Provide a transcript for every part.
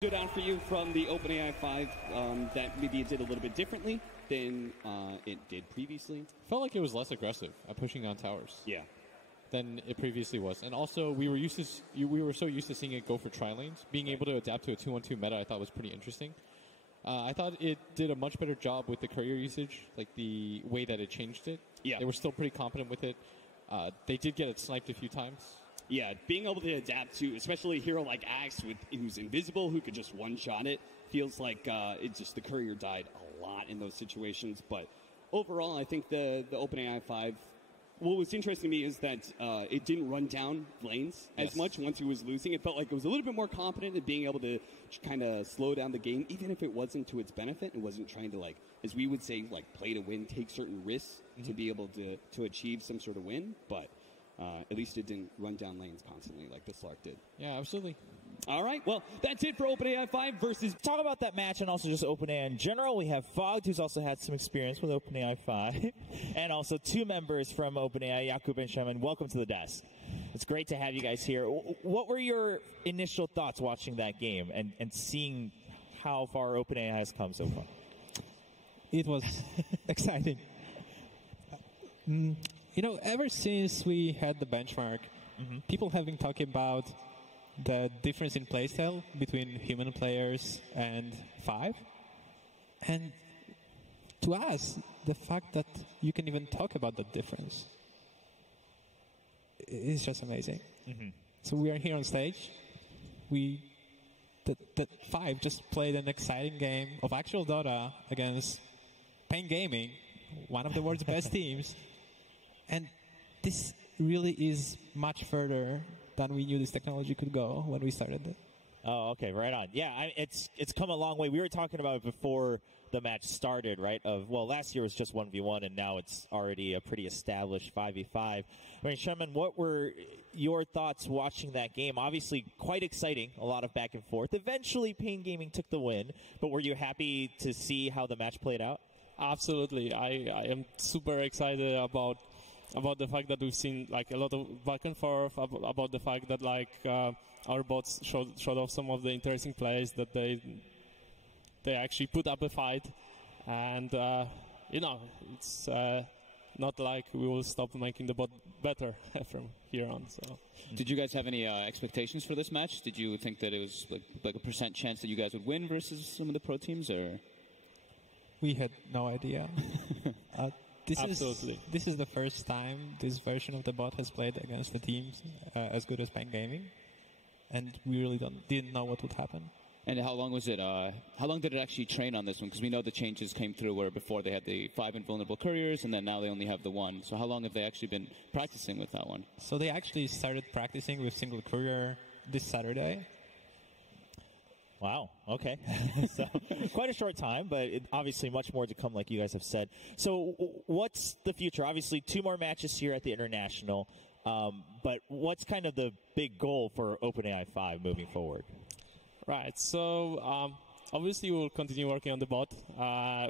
Stood out for you from the OpenAI 5 that maybe it did a little bit differently than it did previously? Felt like it was less aggressive at pushing on towers. Yeah. Than it previously was. And also, we were so used to seeing it go for tri-lanes. Being able to adapt to a 2-1-2 meta I thought was pretty interesting. I thought it did a much better job with the courier usage, like the way that it changed it. Yeah. They were still pretty competent with it. They did get it sniped a few times. Yeah, being able to adapt to, especially a hero like Axe, who's invisible, who could just one-shot it, feels like the courier died a lot in those situations. But overall, I think the OpenAI 5, what was interesting to me is that it didn't run down lanes as much once he was losing. It felt like it was a little bit more competent in being able to kind of slow down the game, even if it wasn't to its benefit. It wasn't trying to, as we would say, play to win, take certain risks to be able to achieve some sort of win. But at least it didn't run down lanes constantly like the Slark did. Yeah, absolutely. All right, well, that's it for OpenAI 5 versus... Talk about that match and also just OpenAI in general. We have Fogged, who's also had some experience with OpenAI 5, and also two members from OpenAI, Jakub and Shaman. Welcome to the desk. It's great to have you guys here. What were your initial thoughts watching that game and seeing how far OpenAI has come so far? It was exciting. Ever since we had the benchmark, people have been talking about the difference in playstyle between human players and 5. And to us, the fact that you can even talk about that difference is just amazing. So we are here on stage. The 5 just played an exciting game of actual Dota against Pain Gaming, one of the world's best teams. And this really is much further than we knew this technology could go when we started it. Oh, okay, right on. Yeah, it's come a long way. We were talking about it before the match started, right? Last year was just 1v1, and now it's already a pretty established 5v5. I mean, Shaman, what were your thoughts watching that game? Obviously, quite exciting, a lot of back and forth. Eventually, Pain Gaming took the win, but were you happy to see how the match played out? Absolutely. I am super excited about the fact that we've seen a lot of back and forth, about the fact that our bots showed off some of the interesting plays, that they actually put up a fight, and it's not like we will stop making the bot better from here on. So, did you guys have any expectations for this match? Did you think that it was like a % chance that you guys would win versus some of the pro teams, or? We had no idea. Absolutely. This is the first time this version of the bot has played against the teams as good as Pain Gaming, and we really didn't know what would happen. And how long was it? How long did it actually train on this one? Because we know the changes came through where before they had the 5 invulnerable couriers, and then now they only have the 1. So how long have they actually been practicing with that one? So they actually started practicing with single courier this Saturday. Wow, okay. So quite a short time, but obviously much more to come, like you guys have said. So what's the future? Obviously 2 more matches here at the International, but what's kind of the big goal for OpenAI 5 moving forward? Right, so obviously we'll continue working on the bot.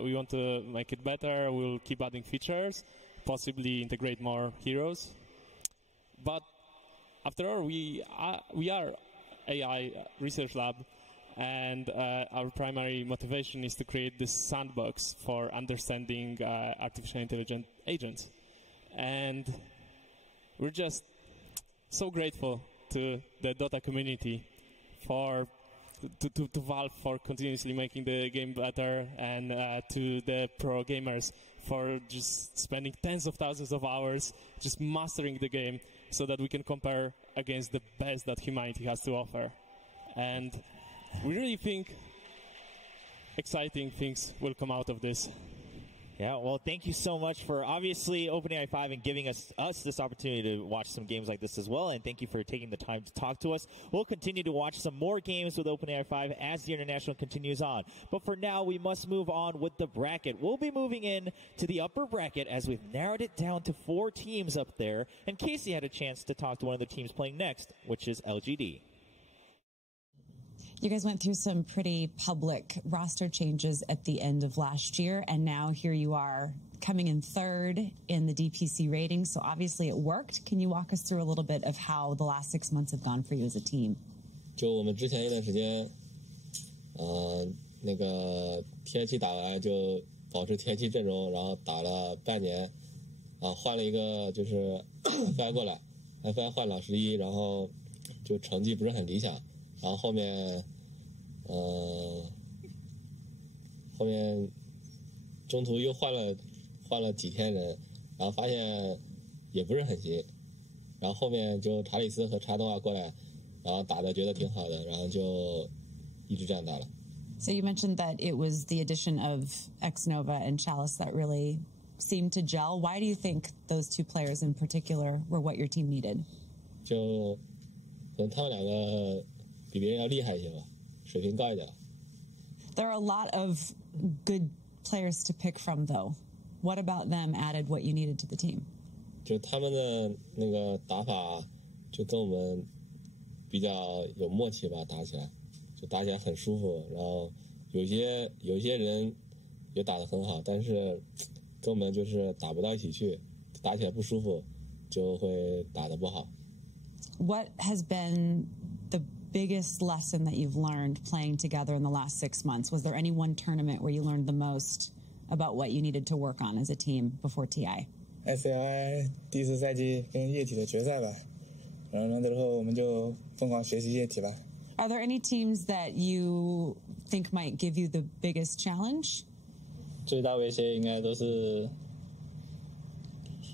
We want to make it better. We'll keep adding features, possibly integrate more heroes. But after all, we are AI research lab, and our primary motivation is to create this sandbox for understanding artificial intelligent agents. And we're just so grateful to the Dota community to Valve for continuously making the game better, and to the pro gamers for just spending tens of thousands of hours just mastering the game so that we can compare against the best that humanity has to offer. And we really think exciting things will come out of this. Yeah, well, thank you so much for obviously OpenAI 5 and giving us this opportunity to watch some games like this as well, and thank you for taking the time to talk to us. We'll continue to watch some more games with OpenAI 5 as the International continues on. But for now, we must move on with the bracket. We'll be moving in to the upper bracket as we've narrowed it down to 4 teams up there, and Casey had a chance to talk to one of the teams playing next, which is LGD. You guys went through some pretty public roster changes at the end of last year, and now here you are coming in 3rd in the DPC rating, so obviously it worked. Can you walk us through a little bit of how the last 6 months have gone for you as a team? 就我们之前一段时间那个TI7打完就保持TI7阵容，然后打了半年，换了一个就是 FI 过来，FI 换老11，然后就成绩不是很理想，然后后面中途又换了几天人，然后发现也不是很行，然后后面就查理斯和查东过来，然后打的觉得挺好的，然后就一直这样打了。So you mentioned that it was the addition of Xnova and Chalice that really seemed to gel. Why do you think those two players in particular were what your team needed? 就可能他们两个比别人要厉害一些吧，水平高一点。There are a lot of good players to pick from, though. What about them added what you needed to the team? 就他们的那个打法就跟我们比较有默契吧，打起来就打起来很舒服。然后有些人也打得很好，但是跟我们就是打不到一起去，打起来不舒服，就会打得不好。What has been the biggest lesson that you've learned playing together in the last 6 months? Was there any one tournament where you learned the most about what you needed to work on as a team before TI? SLI 第4赛季跟液体的决赛吧，然后之后我们就疯狂学习液体吧。Are there any teams that you think might give you the biggest challenge? 最大威胁应该都是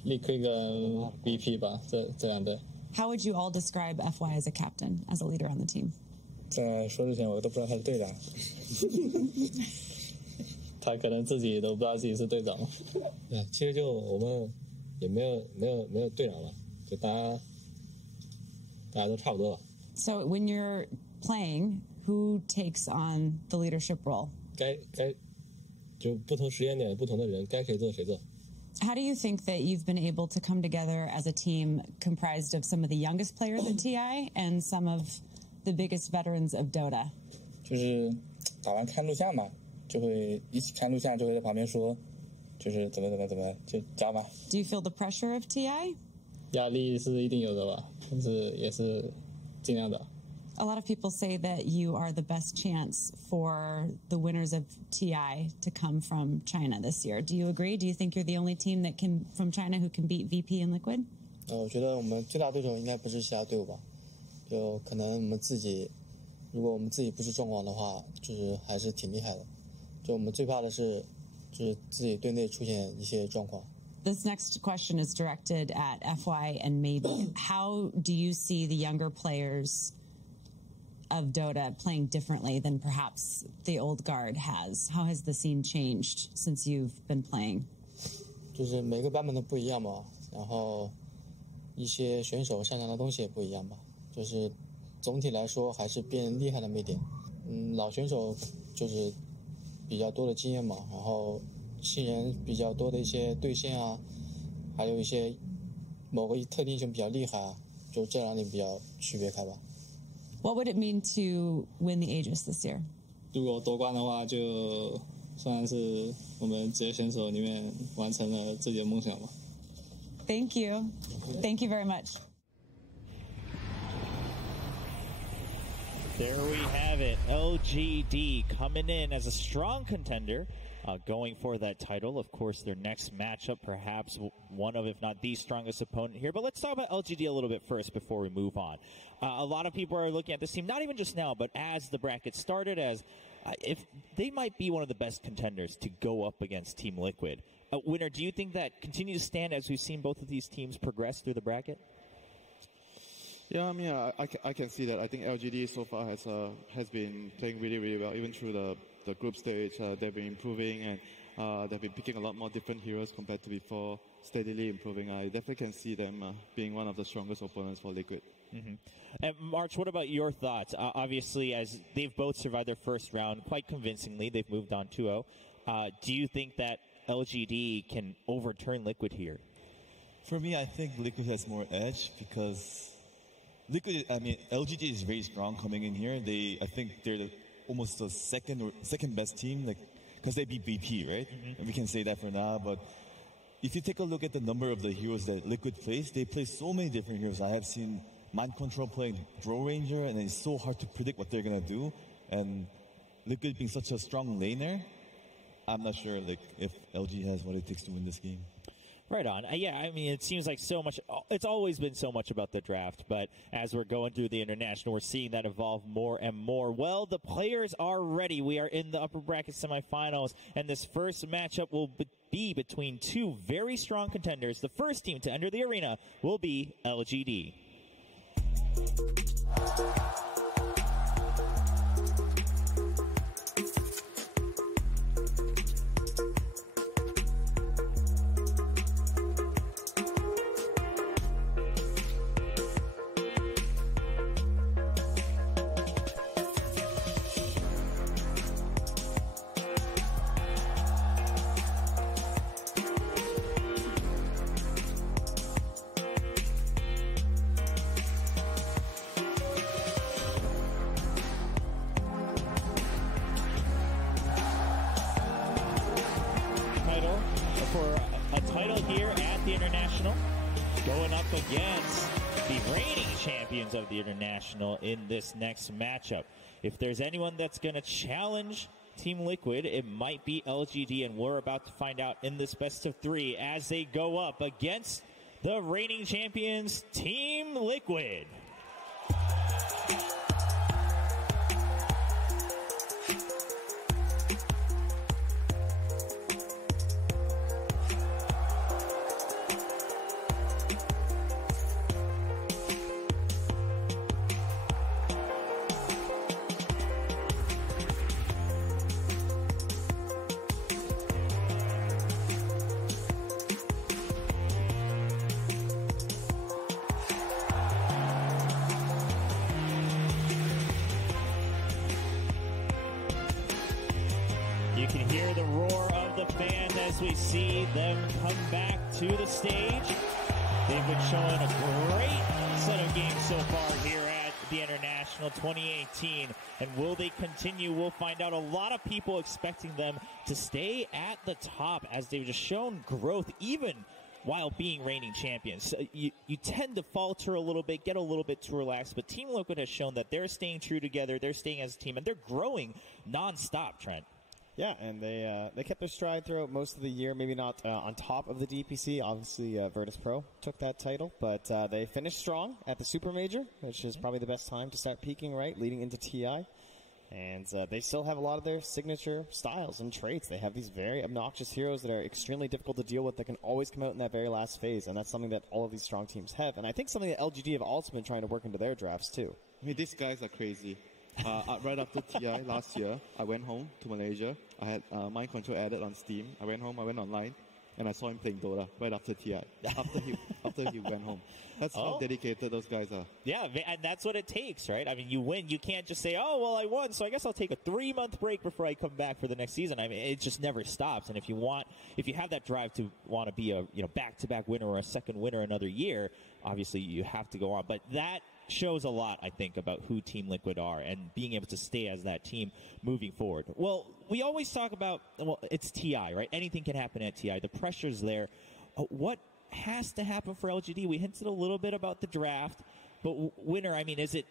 Liquid跟 BP 吧，这两队。How would you all describe FY as a captain, as a leader on the team? 在说之前我都不知道他是队长，他可能自己都不知道自己是队长。对，其实就我们也没有队长了，就大家都差不多了。So when you're playing, who takes on the leadership role? 该就不同时间点不同的人，该谁做谁做。How do you think that you've been able to come together as a team comprised of some of the youngest players at TI and some of the biggest veterans of Dota? 就是打完看录像嘛，就会一起看录像，就会在旁边说，就是怎么就加吧。Do you feel the pressure of TI? 压力是一定有的吧，但是也是尽量的。A lot of people say that you are the best chance for the winners of TI to come from China this year. Do you agree? Do you think you're the only team that can from China who can beat VP and Liquid? 我觉得我们最大对手应该不是其他队伍吧，就可能我们自己，如果我们自己不是状况的话，就是还是挺厉害的。就我们最怕的是，就是自己队内出现一些状况。This next question is directed at FY and maybe. How do you see the younger players of Dota playing differently than perhaps the old guard has? How has the scene changed since you've been playing? 就是每个版本都不一样嘛，然后一些选手擅长的东西也不一样吧。就是总体来说还是变厉害了一点。老选手就是比较多的经验嘛，然后新人比较多的一些对线啊，还有一些某个特定英雄比较厉害啊，就这两点比较区别开吧。What would it mean to win the Aegis this year? 如果夺冠的话，就算是我们职业选手里面完成了自己的梦想吧。Thank you. Thank you very much. There we have it. LGD coming in as a strong contender, going for that title. Of course, their next matchup, perhaps one of, if not the strongest opponent here. But let's talk about LGD a little bit first before we move on. A lot of people are looking at this team, not even just now, but as the bracket started, as if they might be one of the best contenders to go up against Team Liquid. Winner, do you think that continues to stand as we've seen both of these teams progress through the bracket? Yeah, I mean, I can see that. I think LGD so far has been playing really, really well. Even through the group stage, they've been improving and they've been picking a lot more different heroes compared to before, steadily improving. I definitely can see them being one of the strongest opponents for Liquid. Mm-hmm. And March, what about your thoughts? Obviously, as they've both survived their first round quite convincingly, they've moved on 2-0. Do you think that LGD can overturn Liquid here? For me, I think Liquid has more edge because LGD is very strong coming in here. I think they're almost the second best team, because they beat BP, right? Mm-hmm. And we can say that for now. But if you take a look at the number of the heroes that Liquid plays, they play so many different heroes. I have seen Mind Control playing Draw Ranger, and it's so hard to predict what they're gonna do. And Liquid being such a strong laner, I'm not sure like if LG has what it takes to win this game. Right on. Yeah, I mean, it seems like so much. It's always been so much about the draft, but as we're going through the international, we're seeing that evolve more and more. Well, the players are ready. We are in the upper bracket semifinals, and this first matchup will be between two very strong contenders. The first team to enter the arena will be LGD. Of the international in this next matchup. If there's anyone that's going to challenge Team Liquid, it might be LGD, and we're about to find out in this best of three as they go up against the reigning champions, Team Liquid. To the stage. They've been showing a great set of games so far here at the International 2018. And will they continue? We'll find out. A lot of people expecting them to stay at the top as they've just shown growth even while being reigning champions. So you tend to falter a little bit, get a little bit too relaxed, but Team Liquid has shown that they're staying true together, they're staying as a team, and they're growing non-stop, Trent. Yeah, and they kept their stride throughout most of the year. Maybe not on top of the DPC. Obviously, Virtus Pro took that title, but they finished strong at the Super Major, which is probably the best time to start peaking, right, leading into TI. And they still have a lot of their signature styles and traits. They have these very obnoxious heroes that are extremely difficult to deal with that can always come out in that very last phase, and that's something that all of these strong teams have. And I think something that LGD have also been trying to work into their drafts, too. I mean, these guys are crazy. Right after TI last year, I went home to Malaysia. I had Mind Control added on Steam. I went home, I went online, and I saw him playing Dota right after TI, after he went home. That's how dedicated those guys are. Yeah, and that's what it takes, right? I mean, you win. You can't just say, oh, well, I won, so I guess I'll take a 3-month break before I come back for the next season. I mean, it just never stops. And if you have that drive to want to be a back-to-back winner or a second winner another year, obviously you have to go on. But that shows a lot, I think, about who Team Liquid are and being able to stay as that team moving forward. Well, we always talk about, it's TI, right? Anything can happen at TI. The pressure's there. What has to happen for LGD? We hinted a little bit about the draft, but Winner, I mean, is it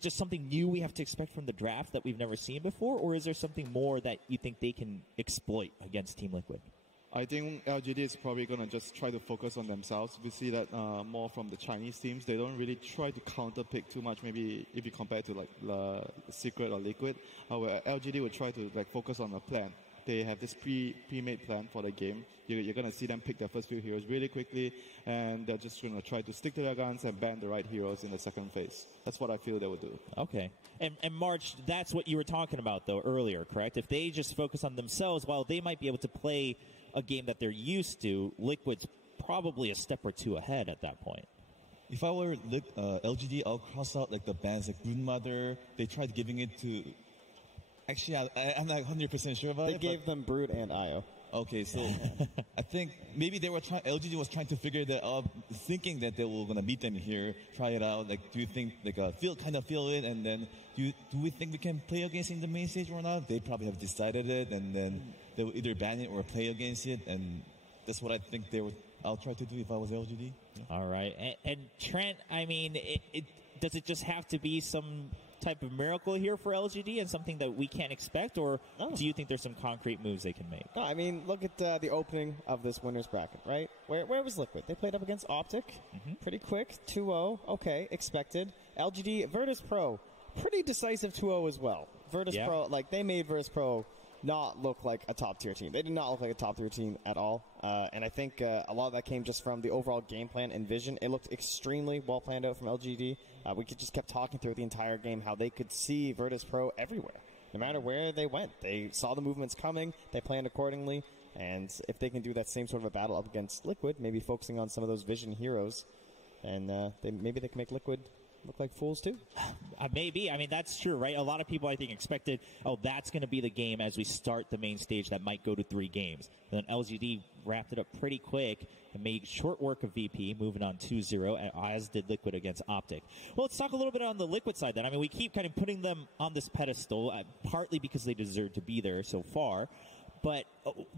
just something new we have to expect from the draft that we've never seen before, or is there something more that you think they can exploit against Team Liquid? I think LGD is probably going to just try to focus on themselves. We see that more from the Chinese teams. They don't really try to counter-pick too much, maybe if you compare to like Secret or Liquid. Where LGD would try to like focus on a plan. They have this pre-made plan for the game. You're going to see them pick their first few heroes really quickly, and they're just going to try to stick to their guns and ban the right heroes in the second phase. That's what I feel they would do. Okay. And March, that's what you were talking about, though, earlier, correct? If they just focus on themselves, while they might be able to play a game that they're used to, Liquid's probably a step or two ahead at that point. If I were LGD, I'll cross out like the bans like Broodmother. They tried giving it to... Actually, I'm not 100% sure about it. They gave them Brood and Io. Okay, so I think maybe they were LGD was trying to figure that out, thinking that they were going to beat them here, try it out. Like, do you think, like, feel it, and then do we think we can play against it in the main stage or not? They probably have decided it, and then they will either ban it or play against it, and that's what I think I'll try to do if I was LGD. Yeah. All right. And Trent, I mean, does it just have to be some type of miracle here for LGD and something that we can't expect, or do you think there's some concrete moves they can make? No, I mean, look at the opening of this winners bracket, right? Where was Liquid? They played up against Optic, pretty quick, 2-0, okay, expected. LGD, Virtus Pro, pretty decisive 2-0 as well. Virtus Pro, like, they made Virtus Pro not look like a top-tier team. They did not look like a top-tier team at all. And I think a lot of that came just from the overall game plan and vision. It looked extremely well planned out from LGD. We just kept talking through the entire game how they could see Virtus Pro everywhere. No matter where they went, they saw the movements coming, they planned accordingly, and if they can do that same sort of a battle up against Liquid, maybe focusing on some of those vision heroes, and maybe they can make Liquid look like fools too. Maybe. I mean, that's true, right? A lot of people, I think, expected, that's going to be the game as we start the main stage that might go to 3 games. And then LGD wrapped it up pretty quick and made short work of VP, moving on 2-0, as did Liquid against Optic. Well, let's talk a little bit on the Liquid side then. I mean, we keep kind of putting them on this pedestal, partly because they deserve to be there so far. But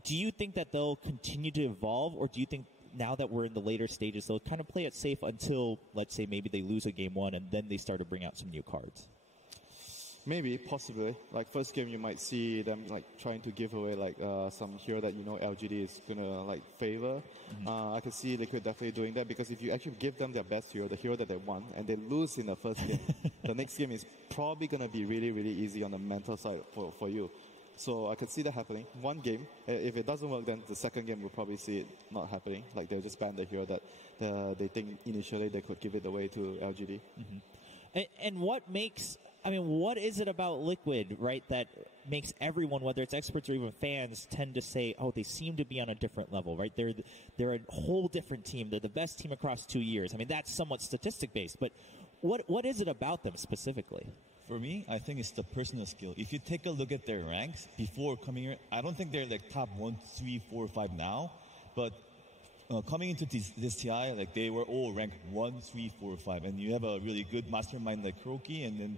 do you think that they'll continue to evolve, or do you think now that we're in the later stages, they'll kind of play it safe until, let's say, maybe they lose a game 1 and then they start to bring out some new cards? Maybe, possibly. Like, first game, you might see them, like, trying to give away, like, some hero that, LGD is going to, like, favor. I can see Liquid definitely doing that, because if you actually give them their best hero, the hero that they want, and they lose in the first game, the next game is probably going to be really, really easy on the mental side for you. So I could see that happening. One game, if it doesn't work, then the second game we'll probably see it not happening. Like, they just ban the hero that they think initially they could give it away to LGD. And what makes, what is it about Liquid, right, that makes everyone, whether it's experts or even fans, tend to say, they seem to be on a different level, right? They're a whole different team. They're the best team across 2 years. I mean, that's somewhat statistic-based, but what is it about them specifically? For me, I think it's the personal skill. If you take a look at their ranks before coming here, I don't think they're like top 1, 3, 4, 5 now, but coming into this TI, like, they were all ranked 1, 3, 4, 5, and you have a really good mastermind like Kuroki, and then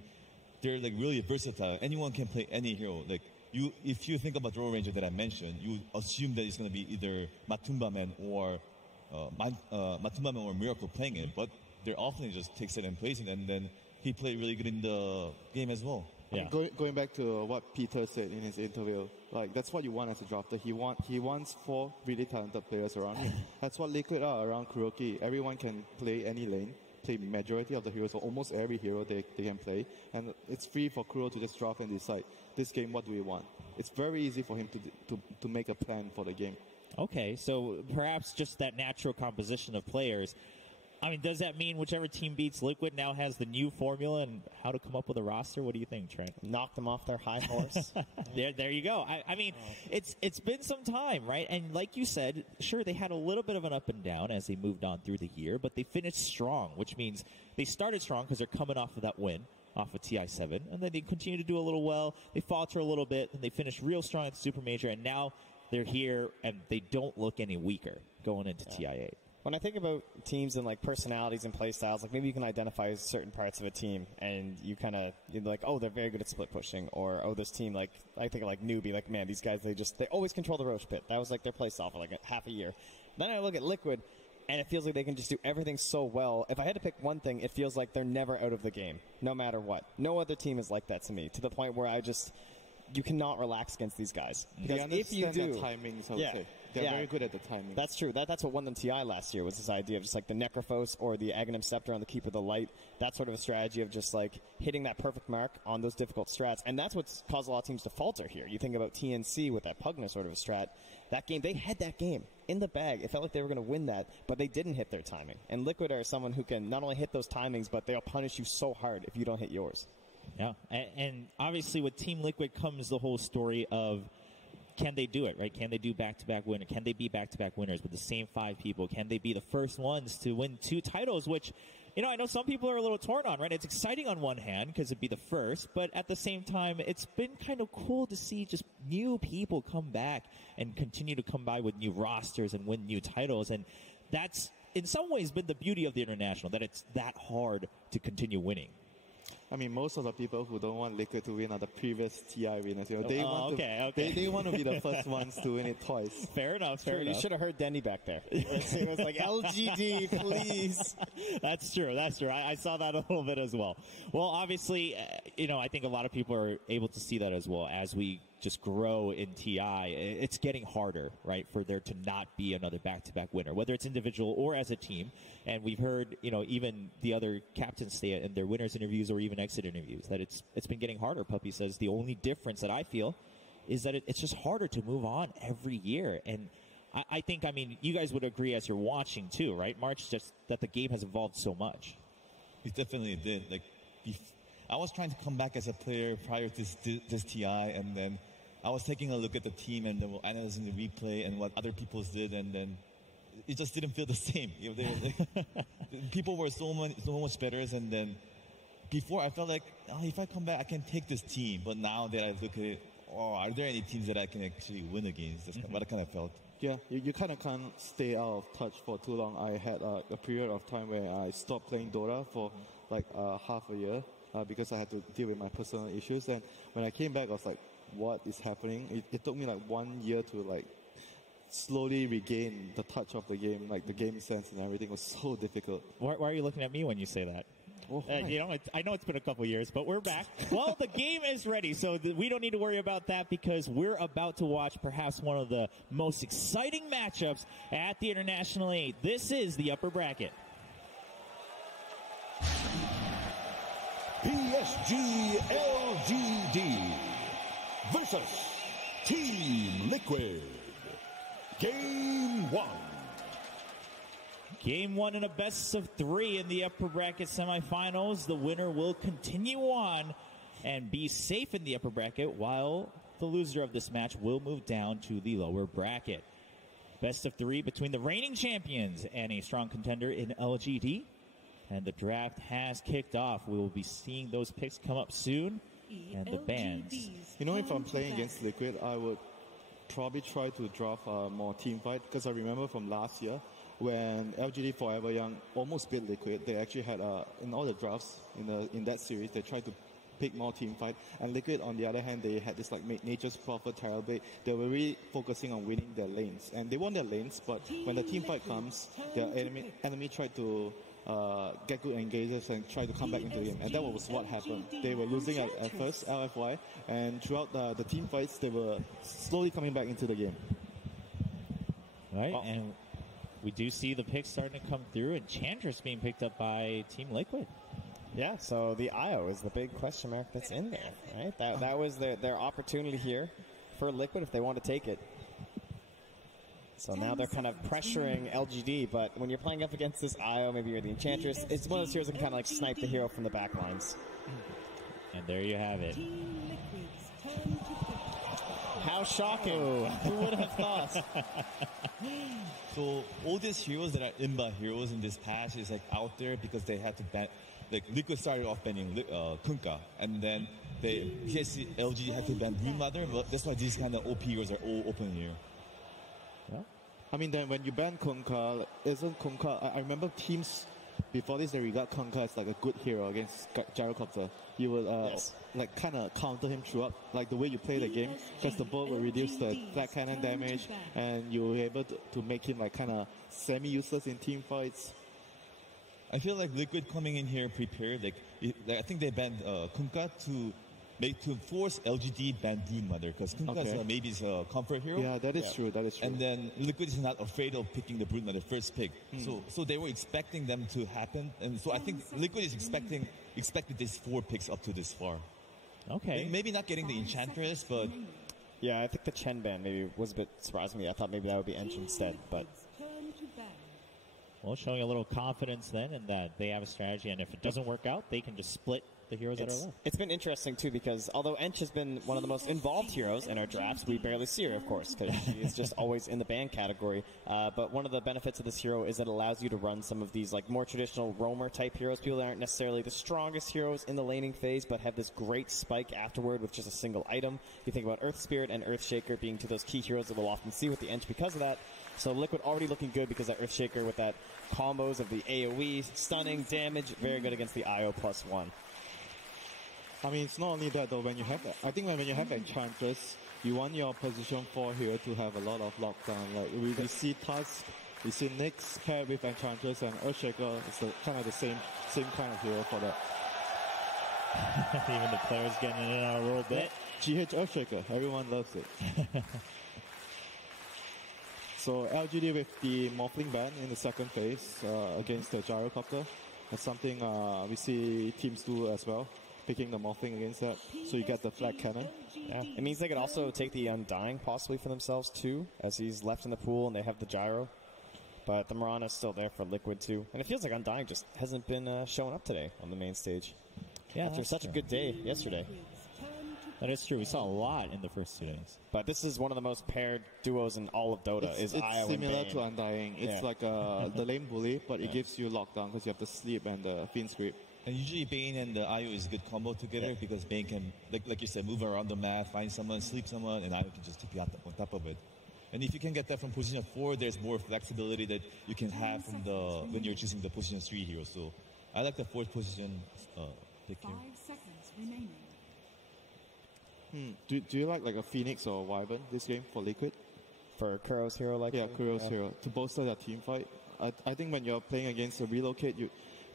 they're like really versatile. Anyone can play any hero. Like, if you think about Draw Ranger that I mentioned, you assume that it's going to be either Matumbaman or Matumbaman or Miracle playing it, but they're often just takes it and plays it, and then he played really good in the game as well. Yeah. Going back to what Peter said in his interview, like, that's what you want as a drafter. He wants 4 really talented players around him. That's what Liquid are around Kuroki. Everyone can play any lane, play majority of the heroes, or almost every hero they can play, and it's free for Kuro to just draft and decide, this game, what do we want? It's very easy for him to make a plan for the game. Okay, so perhaps just that natural composition of players. I mean, does that mean whichever team beats Liquid now has the new formula and how to come up with a roster? What do you think, Trey? Knock them off their high horse. There you go. I mean, it's been some time, right? And like you said, sure, they had a little bit of an up and down as they moved on through the year, but they finished strong, which means they started strong because they're coming off of that win off of TI7, and then they continue to do a little well. They falter a little bit, and they finish real strong at the Super Major, and now they're here, and they don't look any weaker going into TI8. When I think about teams and, like, personalities and play styles, like, maybe you can identify certain parts of a team and you're like, they're very good at split pushing, or, this team, like, I think of, like, Newbie, like, man, these guys, they always control the Roche pit. That was, like, their play style for, like, half a year. Then I look at Liquid, and it feels like they can just do everything so well. If I had to pick one thing, it feels like they're never out of the game, no matter what. No other team is like that to me, to the point where you cannot relax against these guys. Because if you do, their timings, I would say. They're very good at the timing. That's true. That's what won them TI last year, was this idea of just like the Necrophos or the Aghanim Scepter on the Keeper of the Light. That sort of a strategy of just like hitting that perfect mark on those difficult strats. And that's what's caused a lot of teams to falter here. You think about TNC with that Pugna sort of a strat. That game, they had that game in the bag. It felt like they were going to win that, but they didn't hit their timing. And Liquid are someone who can not only hit those timings, but they'll punish you so hard if you don't hit yours. Yeah, and obviously with Team Liquid comes the whole story of, can they do it, right? Can they do back-to-back winners? Can they be back-to-back winners with the same 5 people? Can they be the first ones to win 2 titles, which, I know some people are a little torn on, right? It's exciting on one hand because it'd be the first, but at the same time, it's been kind of cool to see just new people come back and continue to come by with new rosters and win new titles, and that's in some ways been the beauty of the International, that it's that hard to continue winning. I mean, most of the people who don't want Liquid to win are the previous TI winners. You know, they okay. want to be the first ones to win it twice. Fair enough. Fair enough. You should have heard Denny back there. It was like, LGD, please. That's true. That's true. I saw that a little bit as well. Well, obviously, I think a lot of people are able to see that as well. As we just grow in TI, it's getting harder, right, for there to not be another back-to-back winner, whether it's individual or as a team. And we've heard, even the other captains say it in their winners interviews or even exit interviews, that it's been getting harder. Puppy says the only difference that I feel is that it's just harder to move on every year. And I think, you guys would agree as you're watching too, right, March, just that the game has evolved so much. It definitely did. Like, I was trying to come back as a player prior to this TI, and then I was taking a look at the team and then analyzing the replay and what other people did, and then it just didn't feel the same. People were so much better, and then before I felt like, if I come back, I can take this team. But now that I look at it, are there any teams that I can actually win against? That's what I kind of felt. Yeah, you kind of can't stay out of touch for too long. I had a period of time where I stopped playing Dota for like half a year because I had to deal with my personal issues. And when I came back, I was like, what is happening? It took me like 1 year to like slowly regain the touch of the game, like the game sense and everything was so difficult. Why are you looking at me when you say that? I know it's been a couple years, but we're back. Well, the game is ready, so we don't need to worry about that because we're about to watch perhaps one of the most exciting matchups at the International 8. This is the upper bracket. PSG LGD versus Team Liquid. Game 1. Game 1 in a best of 3 in the upper bracket semifinals. The winner will continue on and be safe in the upper bracket, while the loser of this match will move down to the lower bracket. Best of 3 between the reigning champions and a strong contender in LGD. And the draft has kicked off. We will be seeing those picks come up soon. And the bands. If I'm playing against Liquid, I would probably try to draft more team fight, because I remember from last year when LGD Forever Young almost beat Liquid. They actually had in all the drafts in that series, they tried to pick more team fight. And Liquid, on the other hand, they had this like Nature's Prophet, Terrorblade. They were really focusing on winning their lanes, and they won their lanes. But when the team fight comes, their enemy tried to get good engages and try to come back into the game, and that was what happened. They were losing at first, LFY, and throughout the team fights, they were slowly coming back into the game. Right, and we do see the picks starting to come through, and Chandris being picked up by Team Liquid. Yeah, so the IO is the big question mark that's in there, right? That was their opportunity here for Liquid if they want to take it. So now they're kind of pressuring LGD, but when you're playing up against this IO, maybe you're the Enchantress, it's one of those heroes that can kind of like snipe the hero from the back lines. And there you have it. How shocking. Who would have thought? So all these heroes that are Imba heroes in this patch is like out there because they had to ban. Like Liquid started off banning Kunkka, and then LG had to ban Blue Mother. But that's why these kind of OP heroes are all open here. I mean, then when you ban Kunkka, isn't Kunkka... I remember teams before this, they regard Kunkka as like a good hero against Gyrocopter. You would like kind of counter him throughout, like the way you play the game, because the bolt will reduce the flat cannon damage, and you were able to make him like kind of semi-useless in team fights. I feel like Liquid coming in here prepared. Like I think they banned Kunkka to force LGD ban Brood Mother, because Kunkka maybe is a comfort hero. Yeah, that is true. That is true. And then Liquid is not afraid of picking the Brood Mother first pick. So they were expecting them to happen, and so I think Liquid is expected these 4 picks up to this far. Okay. Maybe not getting the Enchantress, but yeah, I think the Chen ban maybe was a bit surprising me. I thought maybe that would be Ench instead, but. Well, showing a little confidence then in that they have a strategy, and if it doesn't work out, they can just split the heroes that are left. It's been interesting, too, because although Ench has been one of the most involved heroes in our drafts, we barely see her, of course, because she is just always in the ban category. But one of the benefits of this hero is that it allows you to run some of these like more traditional roamer-type heroes, people that aren't necessarily the strongest heroes in the laning phase, but have this great spike afterward with just a single item. You think about Earth Spirit and Earthshaker being two of those key heroes that we'll often see with the Ench because of that. So Liquid already looking good because that Earthshaker with that combos of the AoE, stunning, damage, very good against the IO +1. I mean, it's not only that though. When you have, I think when you have Enchantress, you want your position 4 here to have a lot of lockdown. Like we see Tusk, we see Nyx paired with Enchantress, and Earthshaker is kind of the same kind of hero for that. Even the players getting it in on a little bit. GH Earthshaker, everyone loves it. So LGD with the Morphling ban in the second phase against the Gyrocopter. That's something we see teams do as well, picking the Morphling against that. So you get the flat cannon. Yeah, it means they could also take the Undying possibly for themselves too, as he's left in the pool and they have the Gyro. But the Mirana's still there for Liquid too. And it feels like Undying just hasn't been showing up today on the main stage. Yeah, after such a good day yesterday. That is true. We saw a lot in the first 2 days. But this is one of the most paired duos in all of Dota. It's similar to Undying. It's like the lane bully, but it gives you lockdown because you have the sleep and the Fiend's Grip. And usually Bane and the IO is a good combo together because Bane can, like you said, move around the map, find someone, sleep someone, and IO can just TP on top of it. And if you can get that from position 4, there's more flexibility that you can have from when you're choosing the position 3 hero. So I like the 4th position pick here. 5 seconds remaining. Do you like a Phoenix or a Wyvern this game for Liquid? For Kuro's hero, Kuro's hero to bolster their team fight. I think when you're playing against a relocate, you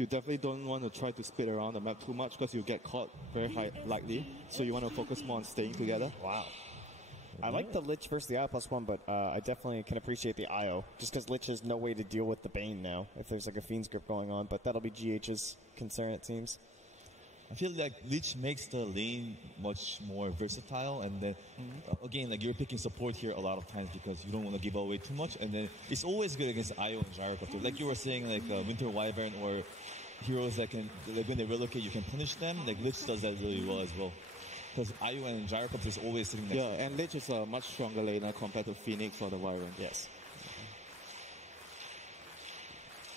definitely don't want to try to split around the map too much because you get caught very likely. So you want to focus more on staying together. Wow. I like the Lich versus the IO +1, but I definitely can appreciate the IO just because Lich has no way to deal with the Bane now if there's like a Fiend's Grip going on. But that'll be GH's concern, it seems. I feel like Lich makes the lane much more versatile, and then again, like you're picking support here a lot of times because you don't want to give away too much, and then it's always good against IO and Gyrocopter. Like you were saying, like Winter Wyvern or heroes that can, like when they relocate, you can punish them. Like Lich does that really well as well. Because IO and Gyrocopter is always sitting next to them. And Lich is a much stronger laner compared to Phoenix or the Wyvern. Yes.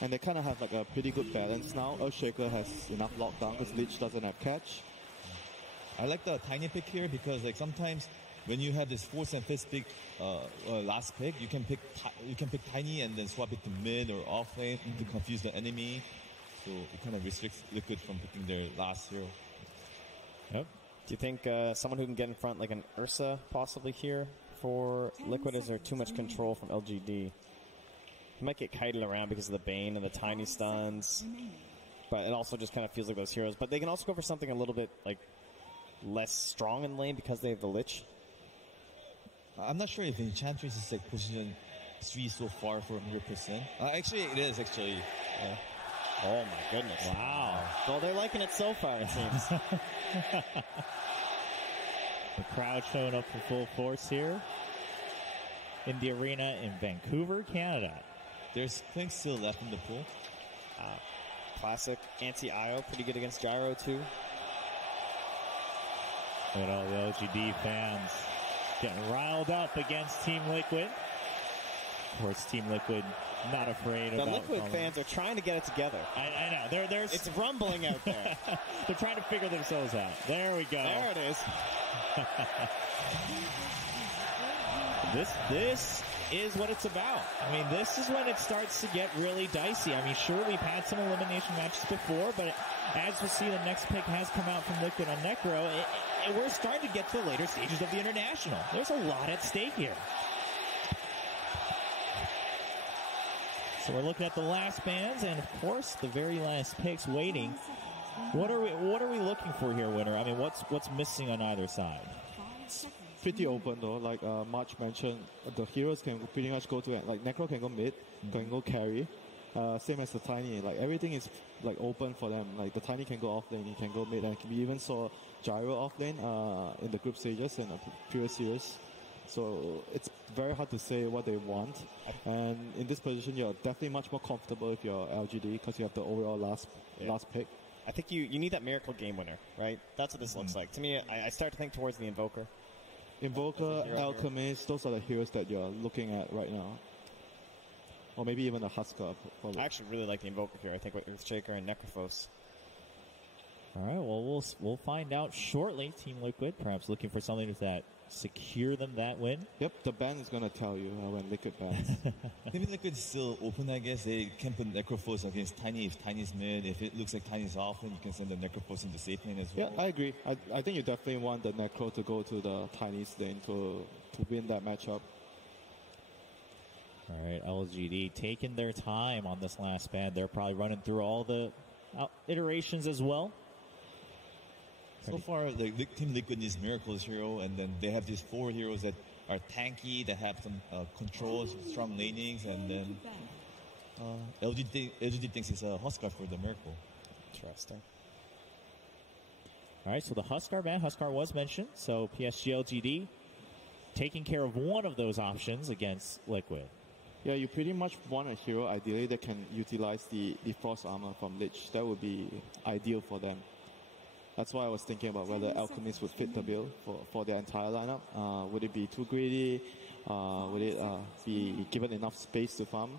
And they kind of have like a pretty good balance now. Earthshaker has enough lockdown because Lich doesn't have catch. I like the tiny pick here because like sometimes when you have this 4th and 5th pick, last pick, you can pick tiny and then swap it to mid or off lane to confuse the enemy. So it kind of restricts Liquid from picking their last hero. Yep. Do you think someone who can get in front, like an Ursa possibly here for Liquid? Is there too much control from LGD? He might get kited around because of the Bane and the tiny stuns. But it also just kind of feels like those heroes. But they can also go for something a little bit like less strong in lane because they have the Lich. I'm not sure if Enchantress is like position 3 so far for 100%. Actually, it is actually. Yeah. Oh my goodness. Wow. Well, they're liking it so far, it seems. The crowd showing up for full force here in the arena in Vancouver, Canada. There's things still left in the pool. Classic anti-IO, pretty good against Gyro too. But all the LGD fans getting riled up against Team Liquid. Of course, Team Liquid not afraid the Liquid fans are trying to get it together. I know. There's it's rumbling out there. They're trying to figure themselves out. There we go. There it is. This is what it's about. I mean, this is when it starts to get really dicey. I mean, sure, we've had some elimination matches before, but as we see, the next pick has come out from Liquid on Necro. We're starting to get to the later stages of the International. There's a lot at stake here. So we're looking at the last bands, and of course, the very last picks waiting. What are we looking for here, Winner? I mean, what's missing on either side? Pretty open though, like March mentioned, the heroes can pretty much go to, like Necro can go mid, can go carry, same as the Tiny, like everything is like open for them, like the Tiny can go off lane, he can go mid, and we even saw Gyro off lane in the group stages in the previous series, so it's very hard to say what they want, and in this position you're definitely much more comfortable if you're LGD because you have the overall last pick. I think you need that miracle game winner, right? That's what this looks like. To me, I start to think towards the Invoker. Invoker, Alchemist, those are the heroes that you're looking at right now. Or maybe even a Husker. Probably. I actually really like the Invoker here. I think with Earthshaker and Necrophos. All right, well, we'll find out shortly. Team Liquid perhaps looking for something that secure them that win. Yep, the ban is going to tell you when Liquid bans. Maybe Liquid's still open, I guess. They can put Necrophos against Tiny if Tiny's mid. If it looks like Tiny's off, then you can send the Necrophos into safe lane as well. Yeah, I agree. I think you definitely want the Necro to go to the Tiny's lane to win that matchup. All right, LGD taking their time on this last ban. They're probably running through all the iterations as well. So far, Team Liquid needs Miracle's hero, and then they have these 4 heroes that are tanky, that have some controls, strong lanings, and then LGD thinks it's a Huskar for the Miracle. Interesting. All right, so the Huskar ban, Huskar was mentioned, so PSG LGD taking care of one of those options against Liquid. Yeah, you pretty much want a hero, ideally, that can utilize the Frost Armor from Lich. That would be ideal for them. That's why I was thinking about whether Alchemist would fit the bill for their entire lineup. Would it be too greedy? Would it be given enough space to farm?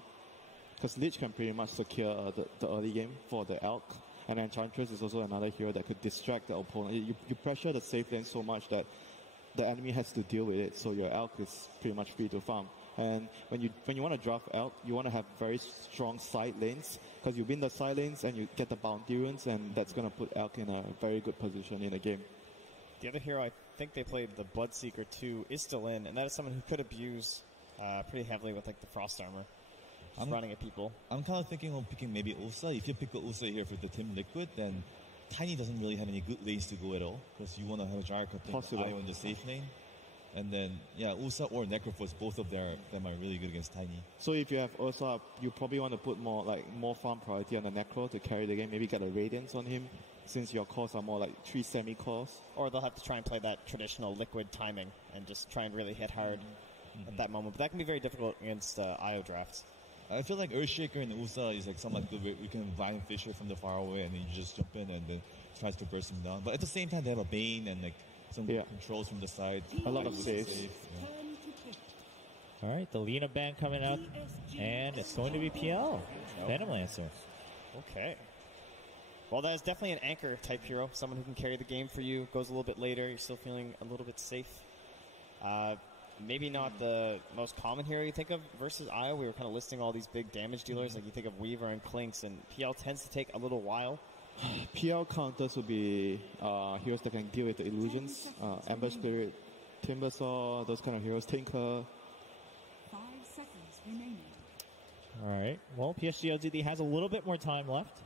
Because Lich can pretty much secure the early game for the Elk. And Enchantress is also another hero that could distract the opponent. You pressure the safe lane so much that the enemy has to deal with it, so your Elk is pretty much free to farm. And when you want to draft Elk, you want to have very strong side lanes, because you win the side lanes and you get the bounty runes, and that's going to put Elk in a very good position in the game. The other hero I think they played, the Bloodseeker 2, is still in, and that is someone who could abuse pretty heavily with like the Frost Armor. I'm running at people. I'm kind of thinking of picking maybe Ursa. If you pick Ursa here for the Team Liquid, then Tiny doesn't really have any good lanes to go at all, because you want to have a Gyro Cutting IO in the safe lane. And then, yeah, Ursa or Necrophos, both of them are really good against Tiny. So if you have Ursa, you probably want to put more farm priority on the Necro to carry the game. Maybe get a Radiance on him, since your cores are more like 3 semi-cores. Or they'll have to try and play that traditional Liquid timing and just try and really hit hard at that moment. But that can be very difficult against IO drafts. I feel like Earthshaker and Ursa is like something like we can Vine Fisher from the far away, and then you just jump in and then tries to burst him down. But at the same time, they have a Bane and like some controls from the side. A lot of saves. All right, the Lina ban coming up, and it's going to be PL. Venom Lancer. Okay. Well, that is definitely an anchor type hero, someone who can carry the game for you, goes a little bit later, you're still feeling a little bit safe. Maybe not the most common hero you think of versus IO. We were kind of listing all these big damage dealers, like you think of Weaver and Clinks, and PL tends to take a little while. PL counters would be heroes that can deal with the illusions. Ember Spirit, Timbersaw, those kind of heroes. Tinker. 5 seconds remaining. All right. Well, PSG LGD has a little bit more time left.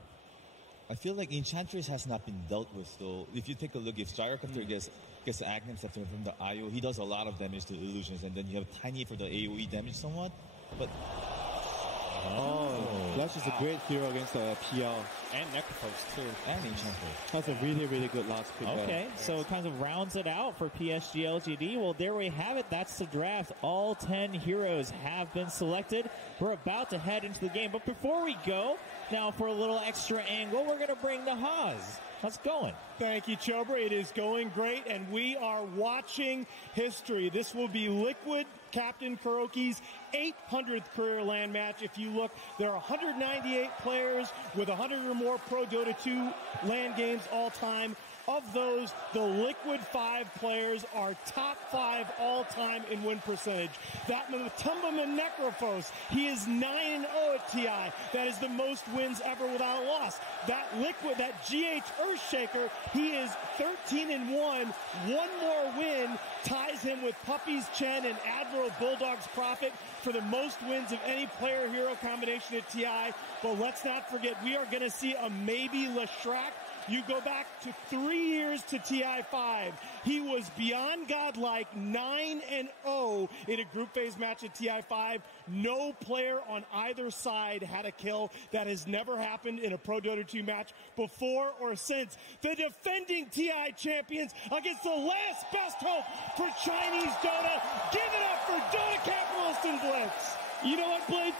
I feel like Enchantress has not been dealt with, though. If you take a look, if Gyrocopter gets Aghanim stuff from the IO, he does a lot of damage to illusions, and then you have Tiny for the AoE damage somewhat. But Flash is a great hero against the PL. And Necrophos, too. And Enchantress. That's a really, really good last pick. Okay, so it kind of rounds it out for PSG LGD. Well, there we have it. That's the draft. All 10 heroes have been selected. We're about to head into the game. But before we go, now for a little extra angle, we're going to bring the Haas. How's it going? Thank you, Chobra. It is going great, and we are watching history. This will be Liquid Captain Kuroki's 800th career LAN match. If you look, there are 198 players with 100 or more Pro Dota 2 LAN games all time. Of those, the Liquid 5 players are top 5 all-time in win percentage. That Matumba Necrophos, he is 9-0 at TI. That is the most wins ever without a loss. That Liquid, that GH Earthshaker, he is 13-1. One more win ties him with Puppies Chen and Admiral Bulldog's Prophet for the most wins of any player-hero combination at TI. But let's not forget, we are going to see a maybe Leshrac. You go back to 3 years to TI5. He was beyond godlike, 9-0 in a group phase match at TI5. No player on either side had a kill. That has never happened in a Pro Dota 2 match before or since. The defending TI champions against the last best hope for Chinese Dota. Give it up for Dota Capitalist and Blitz. You know what, Blitz?